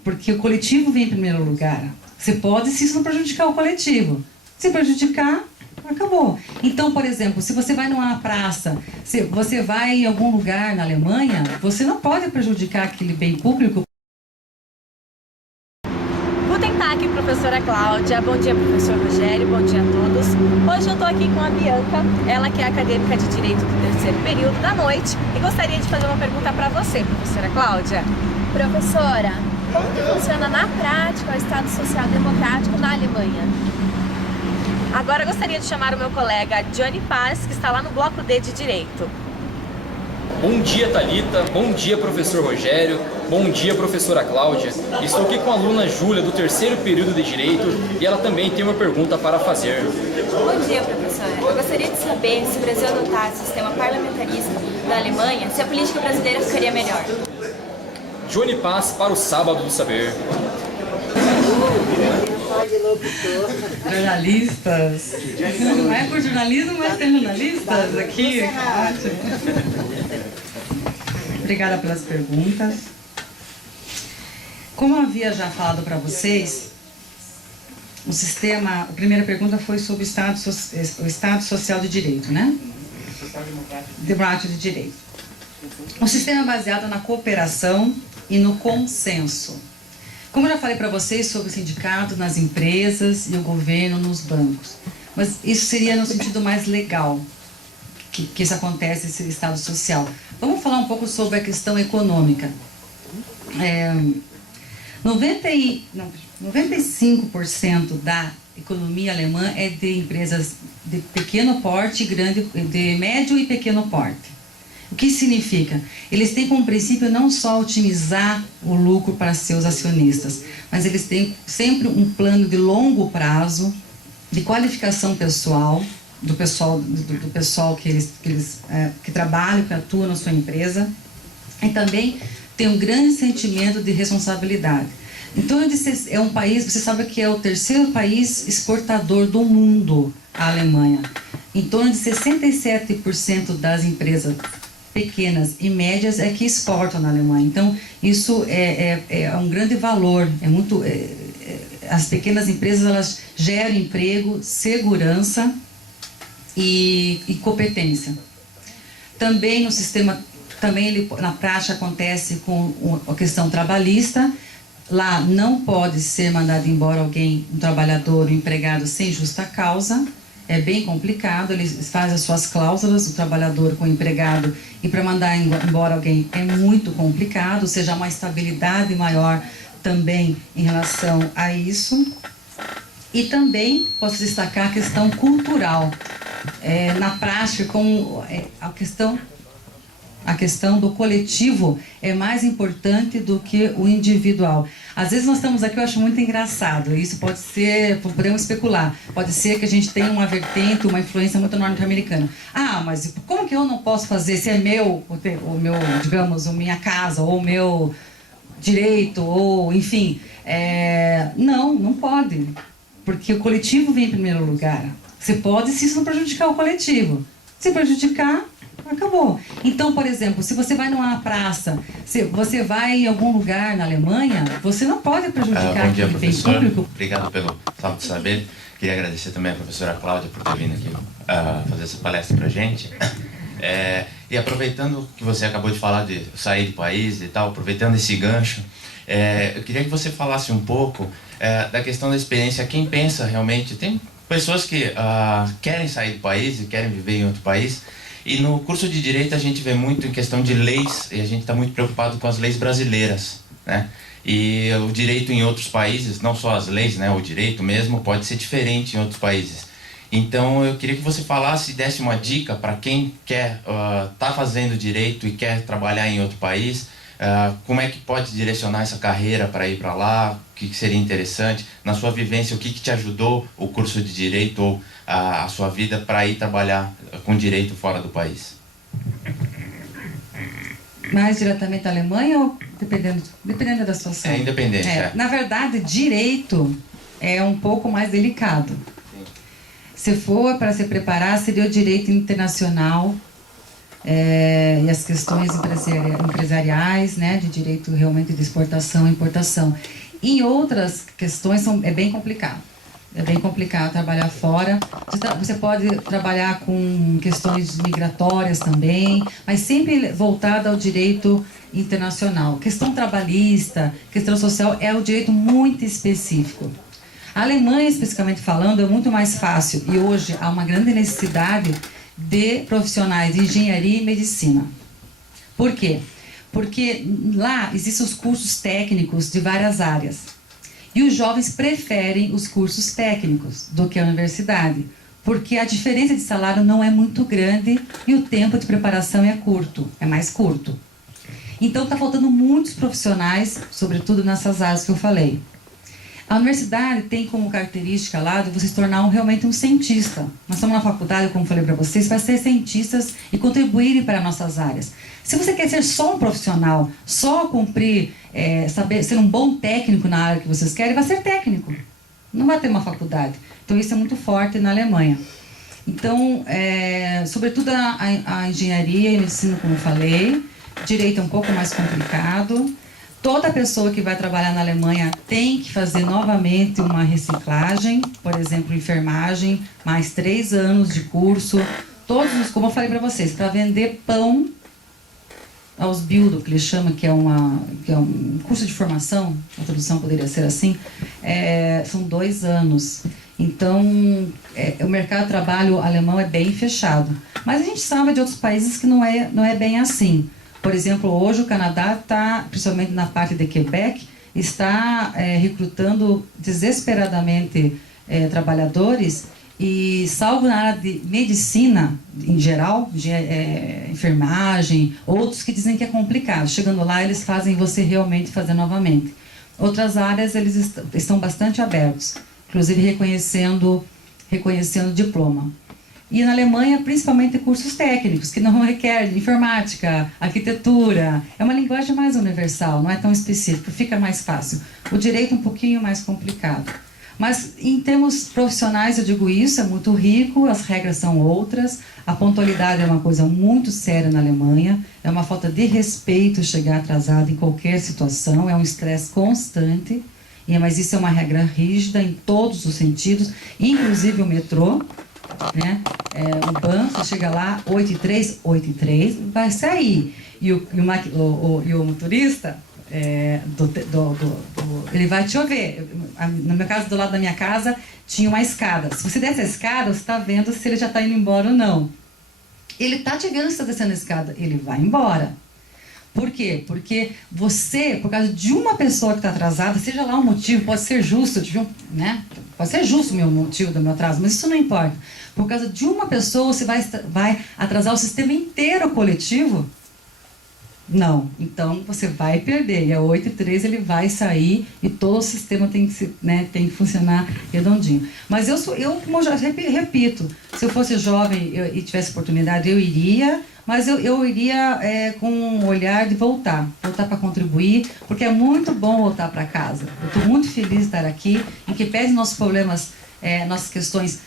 porque o coletivo vem em primeiro lugar. Você pode, se isso não prejudicar o coletivo. Se prejudicar, acabou. Então, por exemplo, se você vai numa praça, se você vai em algum lugar na Alemanha, você não pode prejudicar aquele bem público. Guten Tag, professora Cláudia. Bom dia, professor Rogério. Bom dia a todos. Hoje eu estou aqui com a Bianca, ela que é acadêmica de Direito do 3º período da noite, e gostaria de fazer uma pergunta para você, professora Cláudia. Professora, como que funciona na prática o Estado Social Democrático na Alemanha? Agora eu gostaria de chamar o meu colega Johnny Paz, que está lá no bloco D de Direito. Bom dia, Thalita. Bom dia, professor Rogério. Bom dia, professora Cláudia. Estou aqui com a aluna Júlia, do 3º período de Direito, e ela também tem uma pergunta para fazer. Bom dia, professora. Eu gostaria de saber se o Brasil adotasse o sistema parlamentarista da Alemanha, se a política brasileira ficaria melhor. Johnny Paz para o Sábado do Saber. Jornalistas. Não é por jornalismo, mas tem jornalistas aqui. Obrigada pelas perguntas. Como eu havia já falado para vocês, a primeira pergunta foi sobre o Estado Social de Direito, né? Debate de Direito. Um sistema baseado na cooperação e no consenso. Como eu já falei para vocês sobre sindicatos nas empresas e o governo nos bancos, mas isso seria no sentido mais legal, que isso acontece, esse Estado Social. Vamos falar um pouco sobre a questão econômica. 95% da economia alemã é de empresas de pequeno porte, de médio e pequeno porte. O que significa? Eles têm como princípio não só otimizar o lucro para seus acionistas, mas eles têm sempre um plano de longo prazo, de qualificação pessoal, do pessoal que trabalha, que atua na sua empresa, e também tem um grande sentimento de responsabilidade. Então, é um país, você sabe que é o 3º país exportador do mundo, a Alemanha. em torno de 67% das empresas pequenas e médias é que exportam na Alemanha. Então, isso é um grande valor. As pequenas empresas, elas geram emprego, segurança e competência. Também no sistema, na prática acontece com a questão trabalhista. Lá não pode ser mandado embora alguém, um trabalhador, um empregado, sem justa causa. É bem complicado, eles fazem as suas cláusulas, o trabalhador com o empregado, e para mandar embora alguém é muito complicado, ou seja, há uma estabilidade maior também em relação a isso. E também posso destacar a questão cultural. Na prática, como a questão do coletivo é mais importante do que o individual. Às vezes nós estamos aqui, eu acho muito engraçado, isso pode ser, podemos especular, pode ser que a gente tenha uma vertente, uma influência muito norte-americana. Ah, mas como que eu não posso fazer, se é meu, digamos, a minha casa, ou o meu direito, ou enfim. Não pode, porque o coletivo vem em primeiro lugar. Você pode, se isso não prejudicar o coletivo. Se prejudicar, acabou. Então, por exemplo, se você vai numa praça, se você vai em algum lugar na Alemanha, você não pode prejudicar bom dia, aquele bem professor. público. Obrigado pelo Sábado do Saber. Queria agradecer também a professora Cláudia por ter vindo aqui fazer essa palestra pra gente. E aproveitando que você acabou de falar de sair do país e tal, aproveitando esse gancho, eu queria que você falasse um pouco da questão da experiência. Quem pensa realmente, tem pessoas que querem sair do país e querem viver em outro país, e no curso de Direito a gente vê muito em questão de leis, e a gente está muito preocupado com as leis brasileiras, né? E o direito em outros países, não só as leis, né? O direito mesmo pode ser diferente em outros países. Então eu queria que você falasse e desse uma dica para quem quer tá fazendo direito e quer trabalhar em outro país, como é que pode direcionar essa carreira para ir para lá, o que seria interessante, na sua vivência, o que te ajudou o curso de Direito ou a sua vida para ir trabalhar com direito fora do país? Mais diretamente da Alemanha ou dependendo da situação? Independente. Na verdade, direito é um pouco mais delicado. Se for para se preparar, seria o direito internacional e as questões empresariais, né, de direito realmente de exportação e importação. Em outras questões é bem complicado. É bem complicado trabalhar fora. Você pode trabalhar com questões migratórias também, mas sempre voltado ao direito internacional. Questão trabalhista, questão social, é o direito muito específico. A Alemanha, especificamente falando, é muito mais fácil, e hoje há uma grande necessidade de profissionais de engenharia e medicina. Por quê? Porque lá existem os cursos técnicos de várias áreas. E os jovens preferem os cursos técnicos do que a universidade, porque a diferença de salário não é muito grande e o tempo de preparação é curto, é mais curto. Então está faltando muitos profissionais, sobretudo nessas áreas que eu falei. A universidade tem como característica lá de você se tornar realmente um cientista. Nós estamos na faculdade, como falei para vocês, para ser cientistas e contribuírem para nossas áreas. Se você quer ser só um profissional, só cumprir, saber ser um bom técnico na área que vocês querem, vai ser técnico. Não vai ter uma faculdade. Então isso é muito forte na Alemanha. Então, sobretudo a engenharia e medicina, como eu falei, direito é um pouco mais complicado. Toda pessoa que vai trabalhar na Alemanha tem que fazer novamente uma reciclagem, por exemplo, enfermagem, mais 3 anos de curso. Todos, como eu falei para vocês, para vender pão aos Bildung, que eles chamam, que é um curso de formação, a tradução poderia ser assim, são 2 anos. Então, o mercado de trabalho alemão é bem fechado. Mas a gente sabe de outros países que não é bem assim. Por exemplo, hoje o Canadá está, principalmente na parte de Quebec, está recrutando desesperadamente trabalhadores, e salvo na área de medicina em geral, enfermagem, outros que dizem que é complicado. Chegando lá, eles fazem você realmente fazer novamente. Outras áreas, eles estão bastante abertos, inclusive reconhecendo diploma. E na Alemanha, principalmente cursos técnicos, que não requerem informática, arquitetura. É uma linguagem mais universal, não é tão específica, fica mais fácil. O direito é um pouquinho mais complicado. Mas em termos profissionais eu digo isso, é muito rico, as regras são outras, a pontualidade é uma coisa muito séria na Alemanha, é uma falta de respeito chegar atrasado em qualquer situação, é um estresse constante, mas isso é uma regra rígida em todos os sentidos, inclusive o metrô, né? O ban, você chega lá, 8h03, 8h03, vai sair. E o motorista, ele vai te ouvir. No meu caso, do lado da minha casa, tinha uma escada. Se você desce a escada, você está vendo se ele já está indo embora ou não. Ele está te vendo se está descendo a escada, ele vai embora. Por quê? Porque você, por causa de uma pessoa que está atrasada, seja lá o motivo, pode ser justo, né? Pode ser justo o meu motivo do meu atraso, mas isso não importa. Por causa de uma pessoa, você vai atrasar o sistema inteiro coletivo? Não. Então, você vai perder. E a 8h03 ele vai sair e todo o sistema tem que funcionar redondinho. Mas como eu já repito, se eu fosse jovem e tivesse oportunidade, eu iria, mas eu iria com um olhar de voltar para contribuir, porque é muito bom voltar para casa. Eu estou muito feliz de estar aqui, em que pese nossos problemas, nossas questões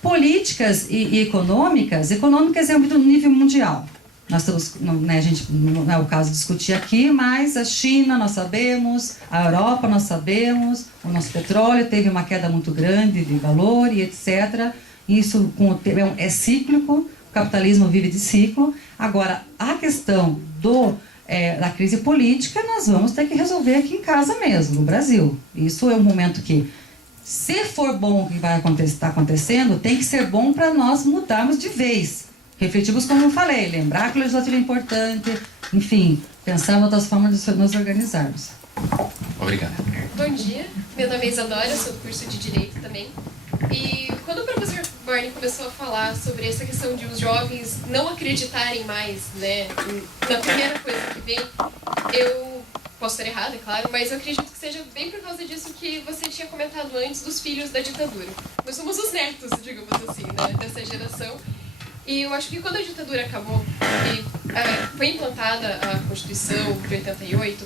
políticas e econômicas é no nível mundial. Nós estamos, a gente não é o caso de discutir aqui, mas a China nós sabemos, a Europa nós sabemos, o nosso petróleo teve uma queda muito grande de valor e etc. Isso é cíclico, o capitalismo vive de ciclo. Agora, a questão da crise política nós vamos ter que resolver aqui em casa mesmo, no Brasil. Isso é um momento que, se for bom o que vai estar acontecendo, tem que ser bom para nós mudarmos de vez. Refletimos, como eu falei, lembrar que o legislativo é importante, enfim, pensar em outras formas de nos organizarmos. Obrigado. Bom dia, meu nome é Isadora, sou do curso de Direito também. E quando o professor Borne começou a falar sobre essa questão de os jovens não acreditarem mais, né, na primeira coisa que vem, eu posso estar errada, é claro, mas eu acredito que seja bem por causa disso que você tinha comentado antes dos filhos da ditadura. Nós somos os netos, digamos assim, né, dessa geração. E eu acho que quando a ditadura acabou e foi implantada a Constituição de 88,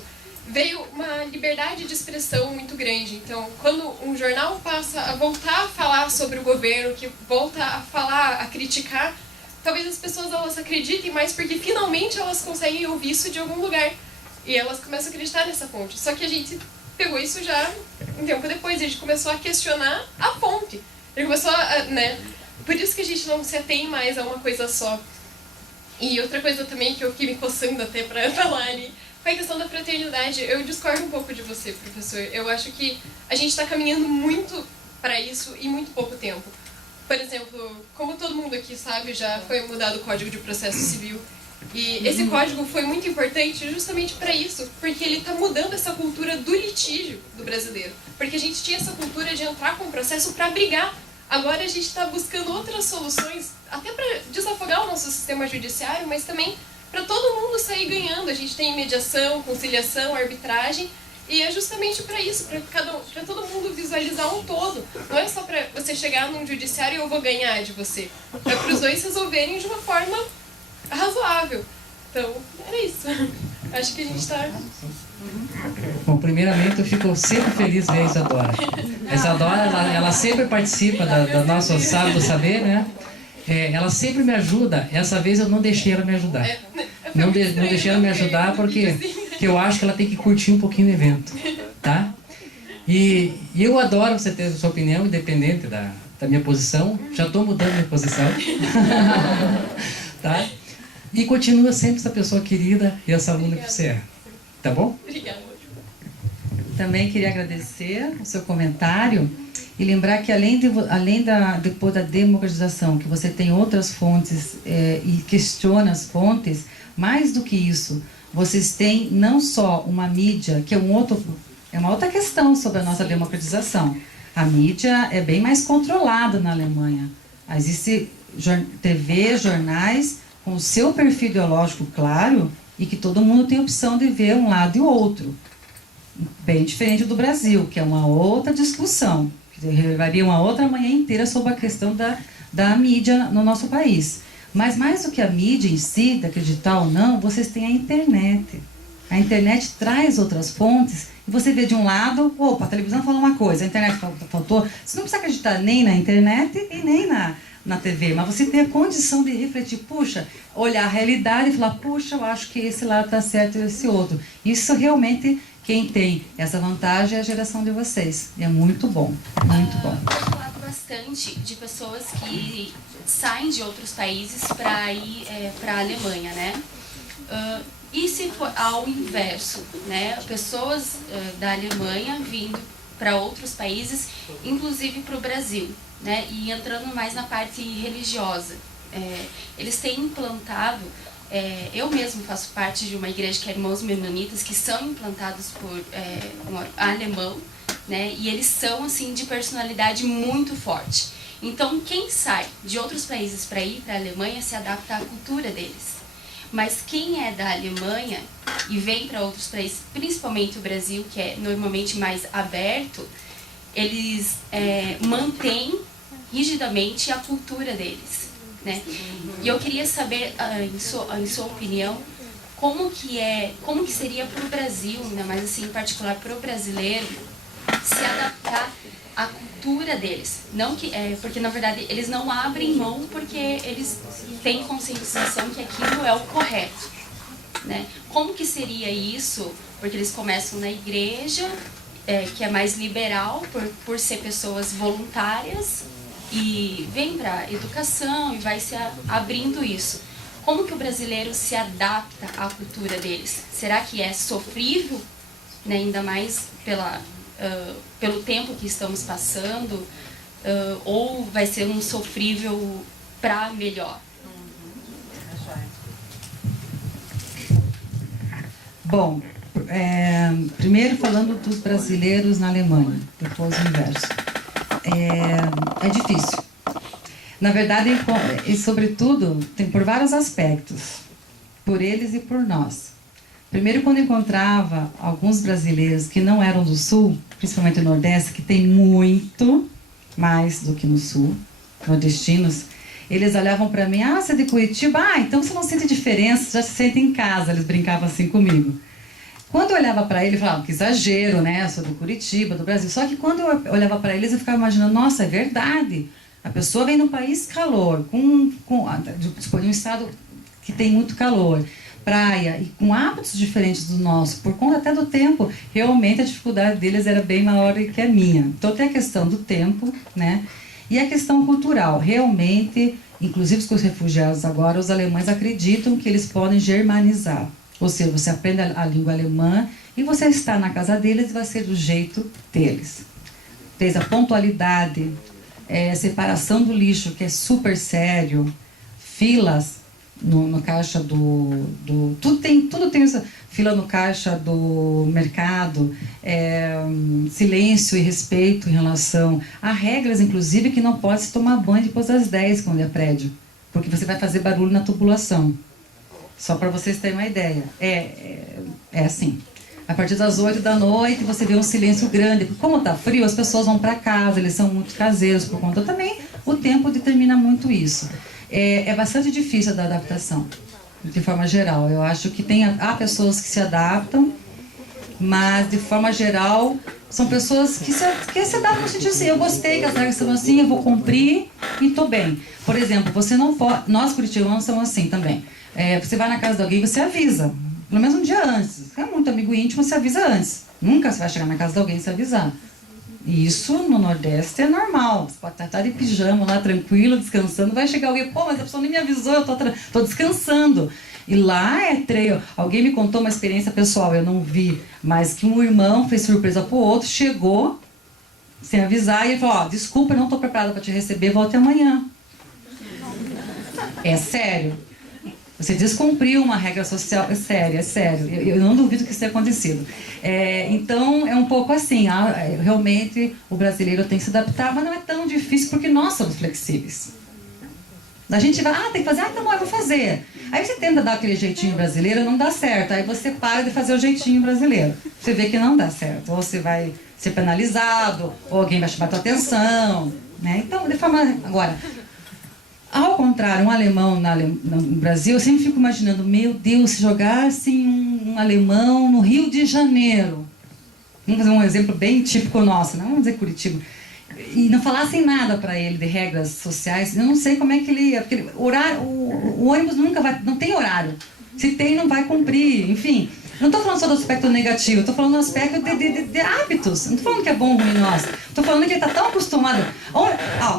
veio uma liberdade de expressão muito grande. Então, quando um jornal passa a voltar a falar sobre o governo, que volta a falar, a criticar, talvez as pessoas elas acreditem mais porque finalmente elas conseguem ouvir isso de algum lugar. E elas começam a acreditar nessa fonte. Só que a gente pegou isso já um tempo depois, a gente começou a questionar a fonte. A gente começou a, né... Por isso que a gente não se atém mais a uma coisa só. E outra coisa também que eu fiquei me coçando até para falar ali, foi a questão da fraternidade. Eu discordo um pouco de você, professor. Eu acho que a gente está caminhando muito para isso em muito pouco tempo. Por exemplo, como todo mundo aqui sabe, já foi mudado o Código de Processo Civil. E esse código foi muito importante justamente para isso, porque ele está mudando essa cultura do litígio do brasileiro. Porque a gente tinha essa cultura de entrar com o processo para brigar. Agora a gente está buscando outras soluções, até para desafogar o nosso sistema judiciário, mas também para todo mundo sair ganhando. A gente tem mediação, conciliação, arbitragem, e é justamente para isso, para todo mundo visualizar um todo. Não é só para você chegar num judiciário e eu vou ganhar de você. É para os dois resolverem de uma forma razoável. Então, era isso. Acho que a gente está... Bom, primeiramente eu fico sempre feliz de ver a Isadora. A Isadora, ela sempre participa do nosso Sábado do Saber, né? Ela sempre me ajuda. Essa vez eu não deixei ela me ajudar. Não deixei ela me ajudar porque eu acho que ela tem que curtir um pouquinho o evento, tá? E eu adoro você ter a sua opinião, independente da minha posição. Já estou mudando minha posição. Tá? E continua sempre essa pessoa querida e essa aluna que você é. Tá bom? Obrigada. Também queria agradecer o seu comentário e lembrar que depois da democratização, que você tem outras fontes e questiona as fontes, mais do que isso, vocês têm não só uma mídia, que é uma outra questão sobre a nossa democratização. A mídia é bem mais controlada na Alemanha. Existe TV, jornais com o seu perfil ideológico claro e que todo mundo tem a opção de ver um lado e o outro. Bem diferente do Brasil, que é uma outra discussão, que levaria uma outra manhã inteira sobre a questão da mídia no nosso país. Mas mais do que a mídia em si, de acreditar ou não, vocês têm a internet. A internet traz outras fontes e você vê de um lado, opa, a televisão falou uma coisa, a internet faltou. Você não precisa acreditar nem na internet e nem na TV, mas você tem a condição de refletir, puxa, olhar a realidade e falar, puxa, eu acho que esse lado está certo e esse outro. Isso realmente, quem tem essa vantagem é a geração de vocês. E é muito bom, muito bom. Eu falo bastante de pessoas que saem de outros países para ir para a Alemanha, né? E se for ao inverso, né? Pessoas da Alemanha vindo para outros países, inclusive para o Brasil, né? E entrando mais na parte religiosa. Eles têm implantado, eu mesmo faço parte de uma igreja que é Irmãos Menonitas, que são implantados por um alemão, né? E eles são assim de personalidade muito forte. Então quem sai de outros países para ir para a Alemanha se adapta à cultura deles. Mas quem é da Alemanha e vem para outros países, principalmente o Brasil, que é normalmente mais aberto, eles mantêm rigidamente a cultura deles, né? E eu queria saber, em sua opinião, como que seria para o Brasil, né, mas assim, em particular para o brasileiro, se adaptar à cultura deles. Não que, porque, na verdade, eles não abrem mão porque eles têm conscientização que aquilo é o correto, né? Como que seria isso? Porque eles começam na igreja, que é mais liberal, por ser pessoas voluntárias, e vem para a educação e vai se abrindo isso. Como que o brasileiro se adapta à cultura deles? Será que é sofrível, né, ainda mais pelo tempo que estamos passando, ou vai ser um sofrível para melhor? Bom, primeiro falando dos brasileiros na Alemanha, depois o inverso. É difícil. Na verdade, e sobretudo, tem por vários aspectos, por eles e por nós. Primeiro, quando encontrava alguns brasileiros que não eram do Sul, principalmente do Nordeste, que tem muito mais do que no Sul, nordestinos, eles olhavam para mim, você é de Curitiba? Então você não sente diferença, já se sente em casa, eles brincavam assim comigo. Quando eu olhava para ele, eu falava, que exagero, né? Eu sou do Curitiba, do Brasil. Só que quando eu olhava para eles, eu ficava imaginando, nossa, é verdade. A pessoa vem num país calor, de um estado que tem muito calor, praia, e com hábitos diferentes do nosso, por conta até do tempo, realmente a dificuldade deles era bem maior que a minha. Então tem a questão do tempo, né? E a questão cultural. Realmente, inclusive com os refugiados agora, os alemães acreditam que eles podem germanizar. Ou seja, você aprende a língua alemã e você está na casa deles e vai ser do jeito deles. Desde a pontualidade, separação do lixo, que é super sério, filas no caixa tudo tem fila no caixa do mercado, silêncio e respeito em relação a regras, inclusive, que não pode se tomar banho depois das 10 quando é prédio, porque você vai fazer barulho na tubulação. Só para vocês terem uma ideia. É assim. A partir das 8 da noite você vê um silêncio grande. Como está frio, as pessoas vão para casa, eles são muito caseiros por conta também. O tempo determina muito isso. É bastante difícil a adaptação, de forma geral. Eu acho que há pessoas que se adaptam, mas de forma geral são pessoas que se adaptam no sentido assim, eu gostei que as regras são assim, eu vou cumprir e estou bem. Por exemplo, você não pode, nós curitibanos somos assim também. Você vai na casa de alguém, você avisa, pelo menos um dia antes. Se é muito amigo íntimo, você avisa antes. Nunca você vai chegar na casa de alguém sem avisar. E isso no Nordeste é normal. Você pode estar de pijama lá, tranquilo, descansando. Vai chegar alguém, mas a pessoa nem me avisou, eu tô descansando. E lá é treino. Alguém me contou uma experiência pessoal, eu não vi, mas que um irmão fez surpresa pro outro, chegou sem avisar e ele falou, desculpa, eu não estou preparada para te receber, volte amanhã. É sério. Você descumpriu uma regra social, é sério. Eu não duvido que isso tenha acontecido. Então, é um pouco assim, realmente o brasileiro tem que se adaptar, mas não é tão difícil porque nós somos flexíveis. A gente vai, tem que fazer, tá bom, eu vou fazer. Aí você tenta dar aquele jeitinho brasileiro, não dá certo. Aí você para de fazer o jeitinho brasileiro. Você vê que não dá certo. Ou você vai ser penalizado, ou alguém vai chamar a tua atenção, né? Então, de forma... Agora... Ao contrário, um alemão no Brasil, eu sempre fico imaginando, meu Deus, se jogassem um um alemão no Rio de Janeiro, vamos fazer um exemplo bem típico nosso, não vamos dizer Curitiba, e não falassem nada para ele de regras sociais, eu não sei como é que ele ia, porque o ônibus nunca vai, não tem horário, se tem não vai cumprir, enfim. Não estou falando só do aspecto negativo, estou falando do aspecto de hábitos. Não estou falando que é bom ou ruim nosso. Estou falando que ele está tão acostumado.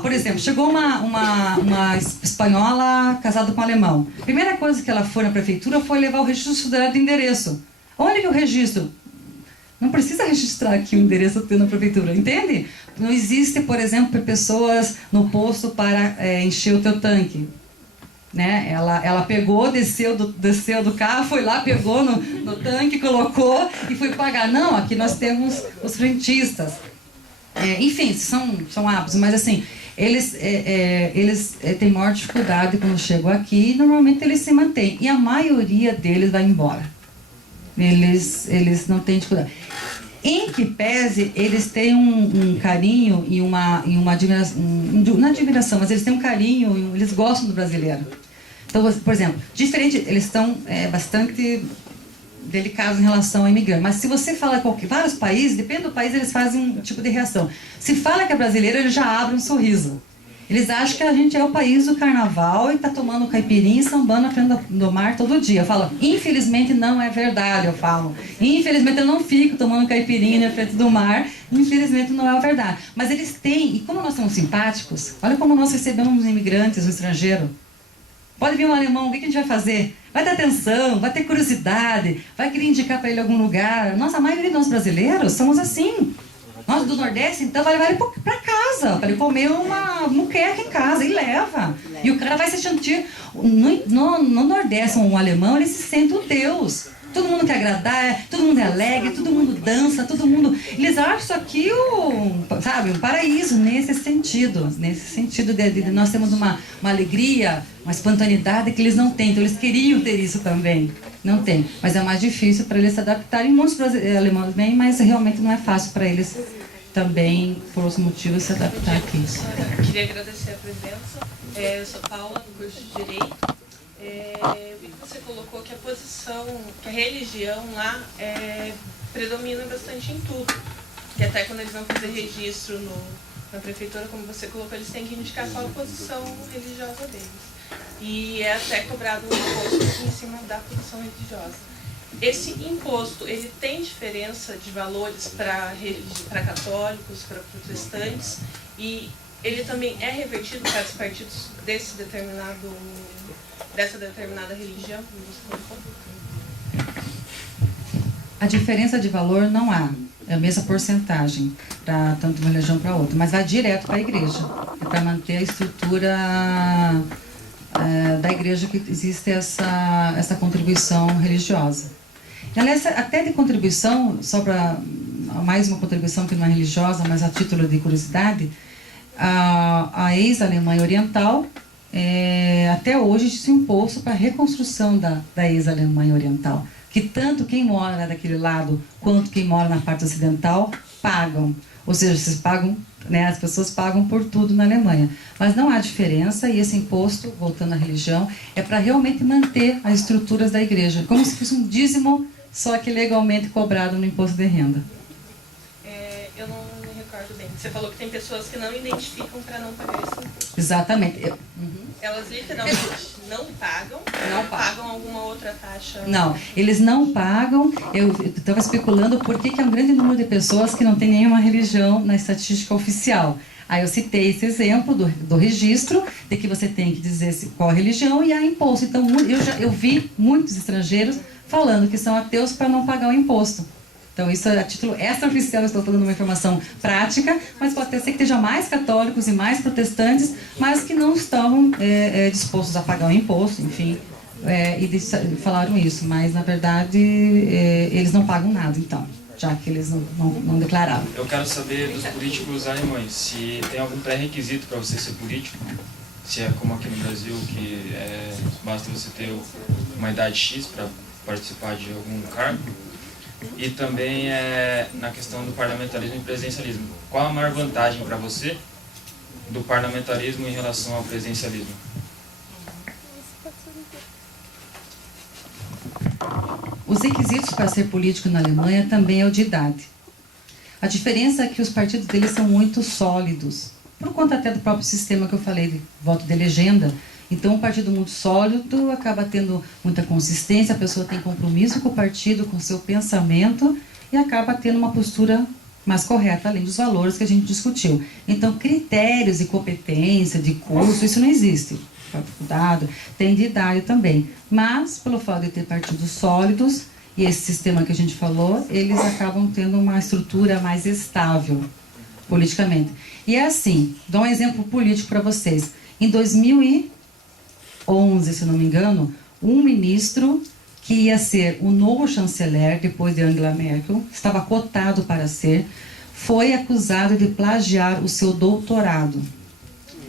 Por exemplo, chegou uma espanhola casada com um alemão. A primeira coisa que ela foi na prefeitura foi levar o registro federal de endereço. Onde que eu registro? Não precisa registrar aqui o endereço teu na prefeitura, entende? Não existe, por exemplo, pessoas no posto para encher o teu tanque. Né? Ela pegou, desceu do carro, foi lá, pegou no tanque, colocou e foi pagar. Não, aqui nós temos os rentistas. Enfim, são hábitos, mas assim, eles têm maior dificuldade quando chegam aqui e normalmente eles se mantêm. E a maioria deles vai embora. Eles não têm dificuldade. Em que pese, eles têm um carinho e uma admiração, não admiração, mas eles têm um carinho, eles gostam do brasileiro. Então, por exemplo, diferente, eles estão bastante delicados em relação ao imigrante, mas se você fala vários países, depende do país, eles fazem um tipo de reação. Se fala que é brasileiro, eles já abrem um sorriso. Eles acham que a gente é o país do carnaval e está tomando caipirinha e sambando na frente do mar todo dia. Eu falo, infelizmente não é verdade, eu falo. Infelizmente eu não fico tomando caipirinha na frente do mar, infelizmente não é a verdade. Mas eles têm, e como nós somos simpáticos, olha como nós recebemos os imigrantes, o estrangeiro. Pode vir um alemão, o que a gente vai fazer? Vai ter atenção, vai ter curiosidade, vai querer indicar para ele algum lugar. Nossa, a maioria de nós brasileiros somos assim. Nós do Nordeste, então, vai levar ele para casa, para ele comer uma muqueca em casa, e leva. E o cara vai se sentir... No Nordeste, um alemão, ele se sente um deus. Todo mundo quer agradar, todo mundo é alegre, todo mundo dança, todo mundo... Eles acham isso aqui um paraíso nesse sentido. Nesse sentido de nós temos uma alegria, uma espontaneidade que eles não têm. Então, eles queriam ter isso também. Não tem. Mas é mais difícil para eles se adaptarem. Muitos alemães bem, mas realmente não é fácil para eles também, por outros motivos, se adaptar aqui. Eu queria agradecer a presença. Eu sou Paula, do curso de Direito. Eu vi que você colocou que a posição, que a religião lá predomina bastante em tudo. Que até quando eles vão fazer registro na prefeitura, como você colocou, eles têm que indicar qual a posição religiosa deles. E é até cobrado um imposto em cima da posição religiosa. Esse imposto, ele tem diferença de valores para católicos, para protestantes, e ele também é revertido para os partidos dessa determinada religião? A diferença de valor não há. É a mesma porcentagem para tanto uma religião para outra, mas vai direto para a igreja. É para manter a estrutura da igreja que existe essa contribuição religiosa. Aliás, até de contribuição, só para mais uma contribuição que não é religiosa, mas a título de curiosidade, a ex-Alemanha Oriental, até hoje existe um imposto para a reconstrução da ex-Alemanha Oriental, que tanto quem mora daquele lado quanto quem mora na parte ocidental pagam. Ou seja, vocês pagam, as pessoas pagam por tudo na Alemanha. Mas não há diferença, e esse imposto, voltando à religião, é para realmente manter as estruturas da igreja, como se fosse um dízimo, só que legalmente cobrado no imposto de renda. Eu não me recordo bem. Você falou que tem pessoas que não identificam para não pagar esse imposto. Exatamente. Elas literalmente não pagam alguma outra taxa? Não, eles não pagam. Eu estava especulando por que há um grande número de pessoas que não tem nenhuma religião na estatística oficial. Aí eu citei esse exemplo do registro, de que você tem que dizer qual a religião e há imposto. Então, eu vi muitos estrangeiros falando que são ateus para não pagar o imposto. Então, isso é a título extraoficial, eu estou falando uma informação prática, mas pode até ser que esteja mais católicos e mais protestantes, mas que não estão dispostos a pagar o imposto, enfim, e falaram isso. Mas, na verdade, eles não pagam nada, então, já que eles não declararam. Eu quero saber dos políticos alemães, se tem algum pré-requisito para você ser político, se é como aqui no Brasil, que basta você ter uma idade X para participar de algum cargo. E também na questão do parlamentarismo e presidencialismo. Qual a maior vantagem para você do parlamentarismo em relação ao presidencialismo? Os requisitos para ser político na Alemanha também é o de idade. A diferença é que os partidos deles são muito sólidos, por conta até do próprio sistema que eu falei, de voto de legenda. Então, um partido muito sólido acaba tendo muita consistência, a pessoa tem compromisso com o partido, com o seu pensamento, e acaba tendo uma postura mais correta, além dos valores que a gente discutiu. Então, critérios de competência, de curso, isso não existe. Faculdade, tem de idade também. Mas, pelo fato de ter partidos sólidos, e esse sistema que a gente falou, eles acabam tendo uma estrutura mais estável politicamente. E é assim, dou um exemplo político para vocês. Em 2011, se não me engano, um ministro que ia ser o novo chanceler, depois de Angela Merkel, estava cotado para ser, foi acusado de plagiar o seu doutorado.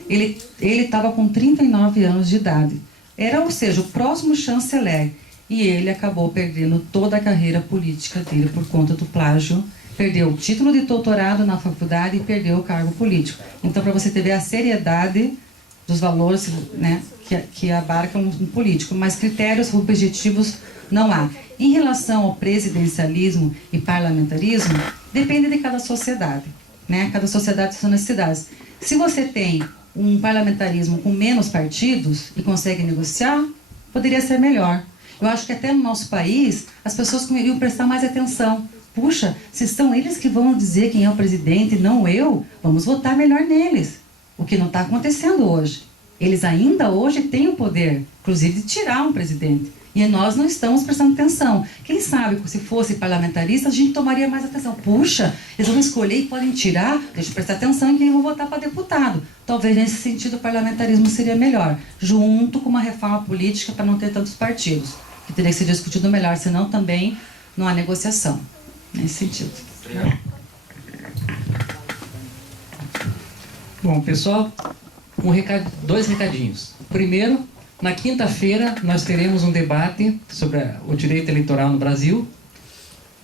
Ele estava com 39 anos de idade. Era, ou seja, o próximo chanceler. E ele acabou perdendo toda a carreira política dele por conta do plágio. Perdeu o título de doutorado na faculdade e perdeu o cargo político. Então, para você ter a seriedade dos valores, né, que abarcam um político, mas critérios objetivos não há. Em relação ao presidencialismo e parlamentarismo, depende de cada sociedade, né? Cada sociedade tem suas necessidades. Se você tem um parlamentarismo com menos partidos e consegue negociar, poderia ser melhor. Eu acho que até no nosso país, as pessoas iriam prestar mais atenção. Puxa, se são eles que vão dizer quem é o presidente, não eu, vamos votar melhor neles. O que não está acontecendo hoje. Eles ainda hoje têm o poder, inclusive, de tirar um presidente. E nós não estamos prestando atenção. Quem sabe, se fosse parlamentarista, a gente tomaria mais atenção. Puxa, eles vão escolher e podem tirar, deixa eu prestar atenção em quem eu vou votar para deputado. Talvez, nesse sentido, o parlamentarismo seria melhor, junto com uma reforma política para não ter tantos partidos, que teria que ser discutido melhor, senão também não há negociação, nesse sentido. Obrigado. Bom, pessoal, dois recadinhos. Primeiro, na quinta-feira, nós teremos um debate sobre o direito eleitoral no Brasil.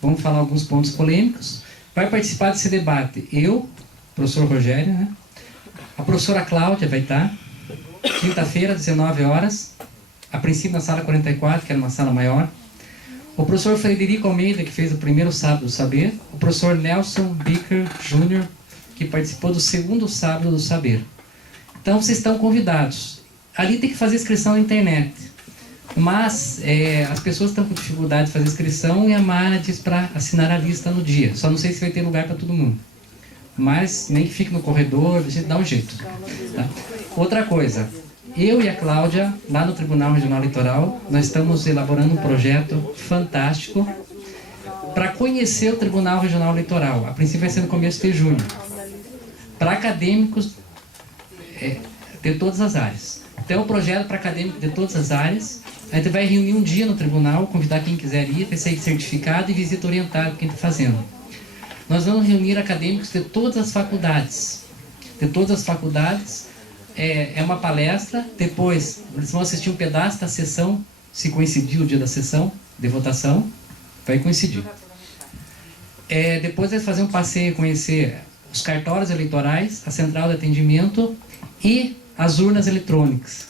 Vamos falar alguns pontos polêmicos. Vai participar desse debate eu, o professor Rogério, né? A professora Cláudia vai estar, quinta-feira, 19 horas, a princípio na sala 44, que era uma sala maior. O professor Frederico Almeida, que fez o primeiro sábado do saber. O professor Nelson Bicker Jr., que participou do segundo sábado do saber. Então, vocês estão convidados. Ali tem que fazer inscrição na internet. Mas as pessoas estão com dificuldade de fazer inscrição e a Mara diz para assinar a lista no dia. Só não sei se vai ter lugar para todo mundo. Mas nem que fique no corredor, a gente dá um jeito. Tá? Outra coisa, eu e a Cláudia, lá no Tribunal Regional Eleitoral, nós estamos elaborando um projeto fantástico para conhecer o Tribunal Regional Eleitoral. A princípio vai ser no começo de junho. Para acadêmicos de todas as áreas. Então, o projeto para acadêmicos de todas as áreas. A gente vai reunir um dia no tribunal, convidar quem quiser ir, vai sair certificado e visita orientada quem está fazendo. Nós vamos reunir acadêmicos de todas as faculdades. De todas as faculdades. É uma palestra. Depois, eles vão assistir um pedaço da sessão, se coincidir o dia da sessão de votação, vai coincidir. Depois eles vão fazer um passeio, conhecer os cartórios eleitorais, a central de atendimento e as urnas eletrônicas.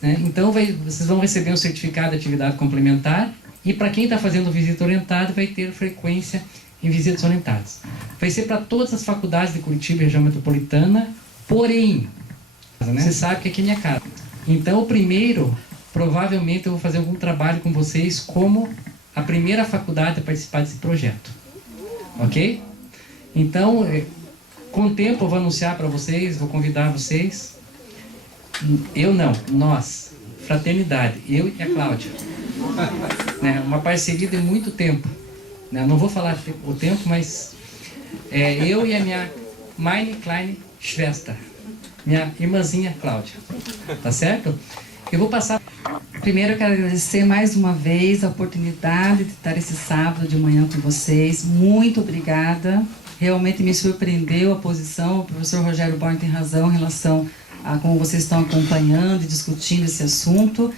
Né? Então, vocês vão receber um certificado de atividade complementar e para quem está fazendo visita orientada, vai ter frequência em visitas orientadas. Vai ser para todas as faculdades de Curitiba e região metropolitana, porém, você sabe que aqui é minha casa. Então, o primeiro, provavelmente eu vou fazer algum trabalho com vocês como a primeira faculdade a participar desse projeto. Ok? Então, com o tempo eu vou anunciar para vocês, vou convidar vocês. Eu não, nós, fraternidade, eu e a Cláudia. Né, uma parceria de muito tempo. Né, não vou falar o tempo, mas eu e a minha Meine Kleine Schwester, minha irmãzinha Cláudia. Tá certo? Eu vou passar... Primeiro eu quero agradecer mais uma vez a oportunidade de estar esse sábado de manhã com vocês. Muito obrigada. Realmente me surpreendeu a posição. O professor Rogério Born tem razão em relação a como vocês estão acompanhando e discutindo esse assunto.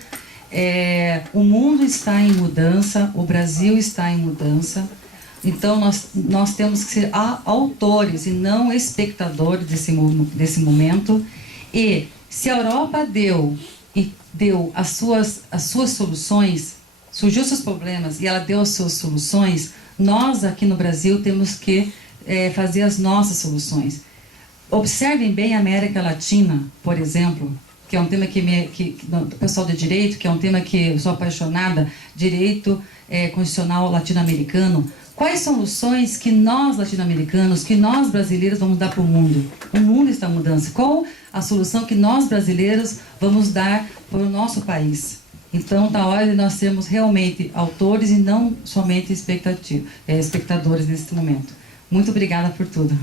O mundo está em mudança, o Brasil está em mudança. Então nós temos que ser autores e não espectadores desse momento. E se a Europa deu as suas soluções surgiu seus problemas e ela deu as suas soluções, nós aqui no Brasil temos que fazer as nossas soluções. Observem bem a América Latina, por exemplo, que é um tema que o pessoal de direito, que é um tema que eu sou apaixonada, direito constitucional latino-americano. Quais soluções que nós latino-americanos, que nós brasileiros vamos dar para o mundo? O mundo está em mudança. Qual a solução que nós brasileiros vamos dar para o nosso país? Então, está a hora de nós sermos realmente autores e não somente espectadores nesse momento. Muito obrigada por tudo.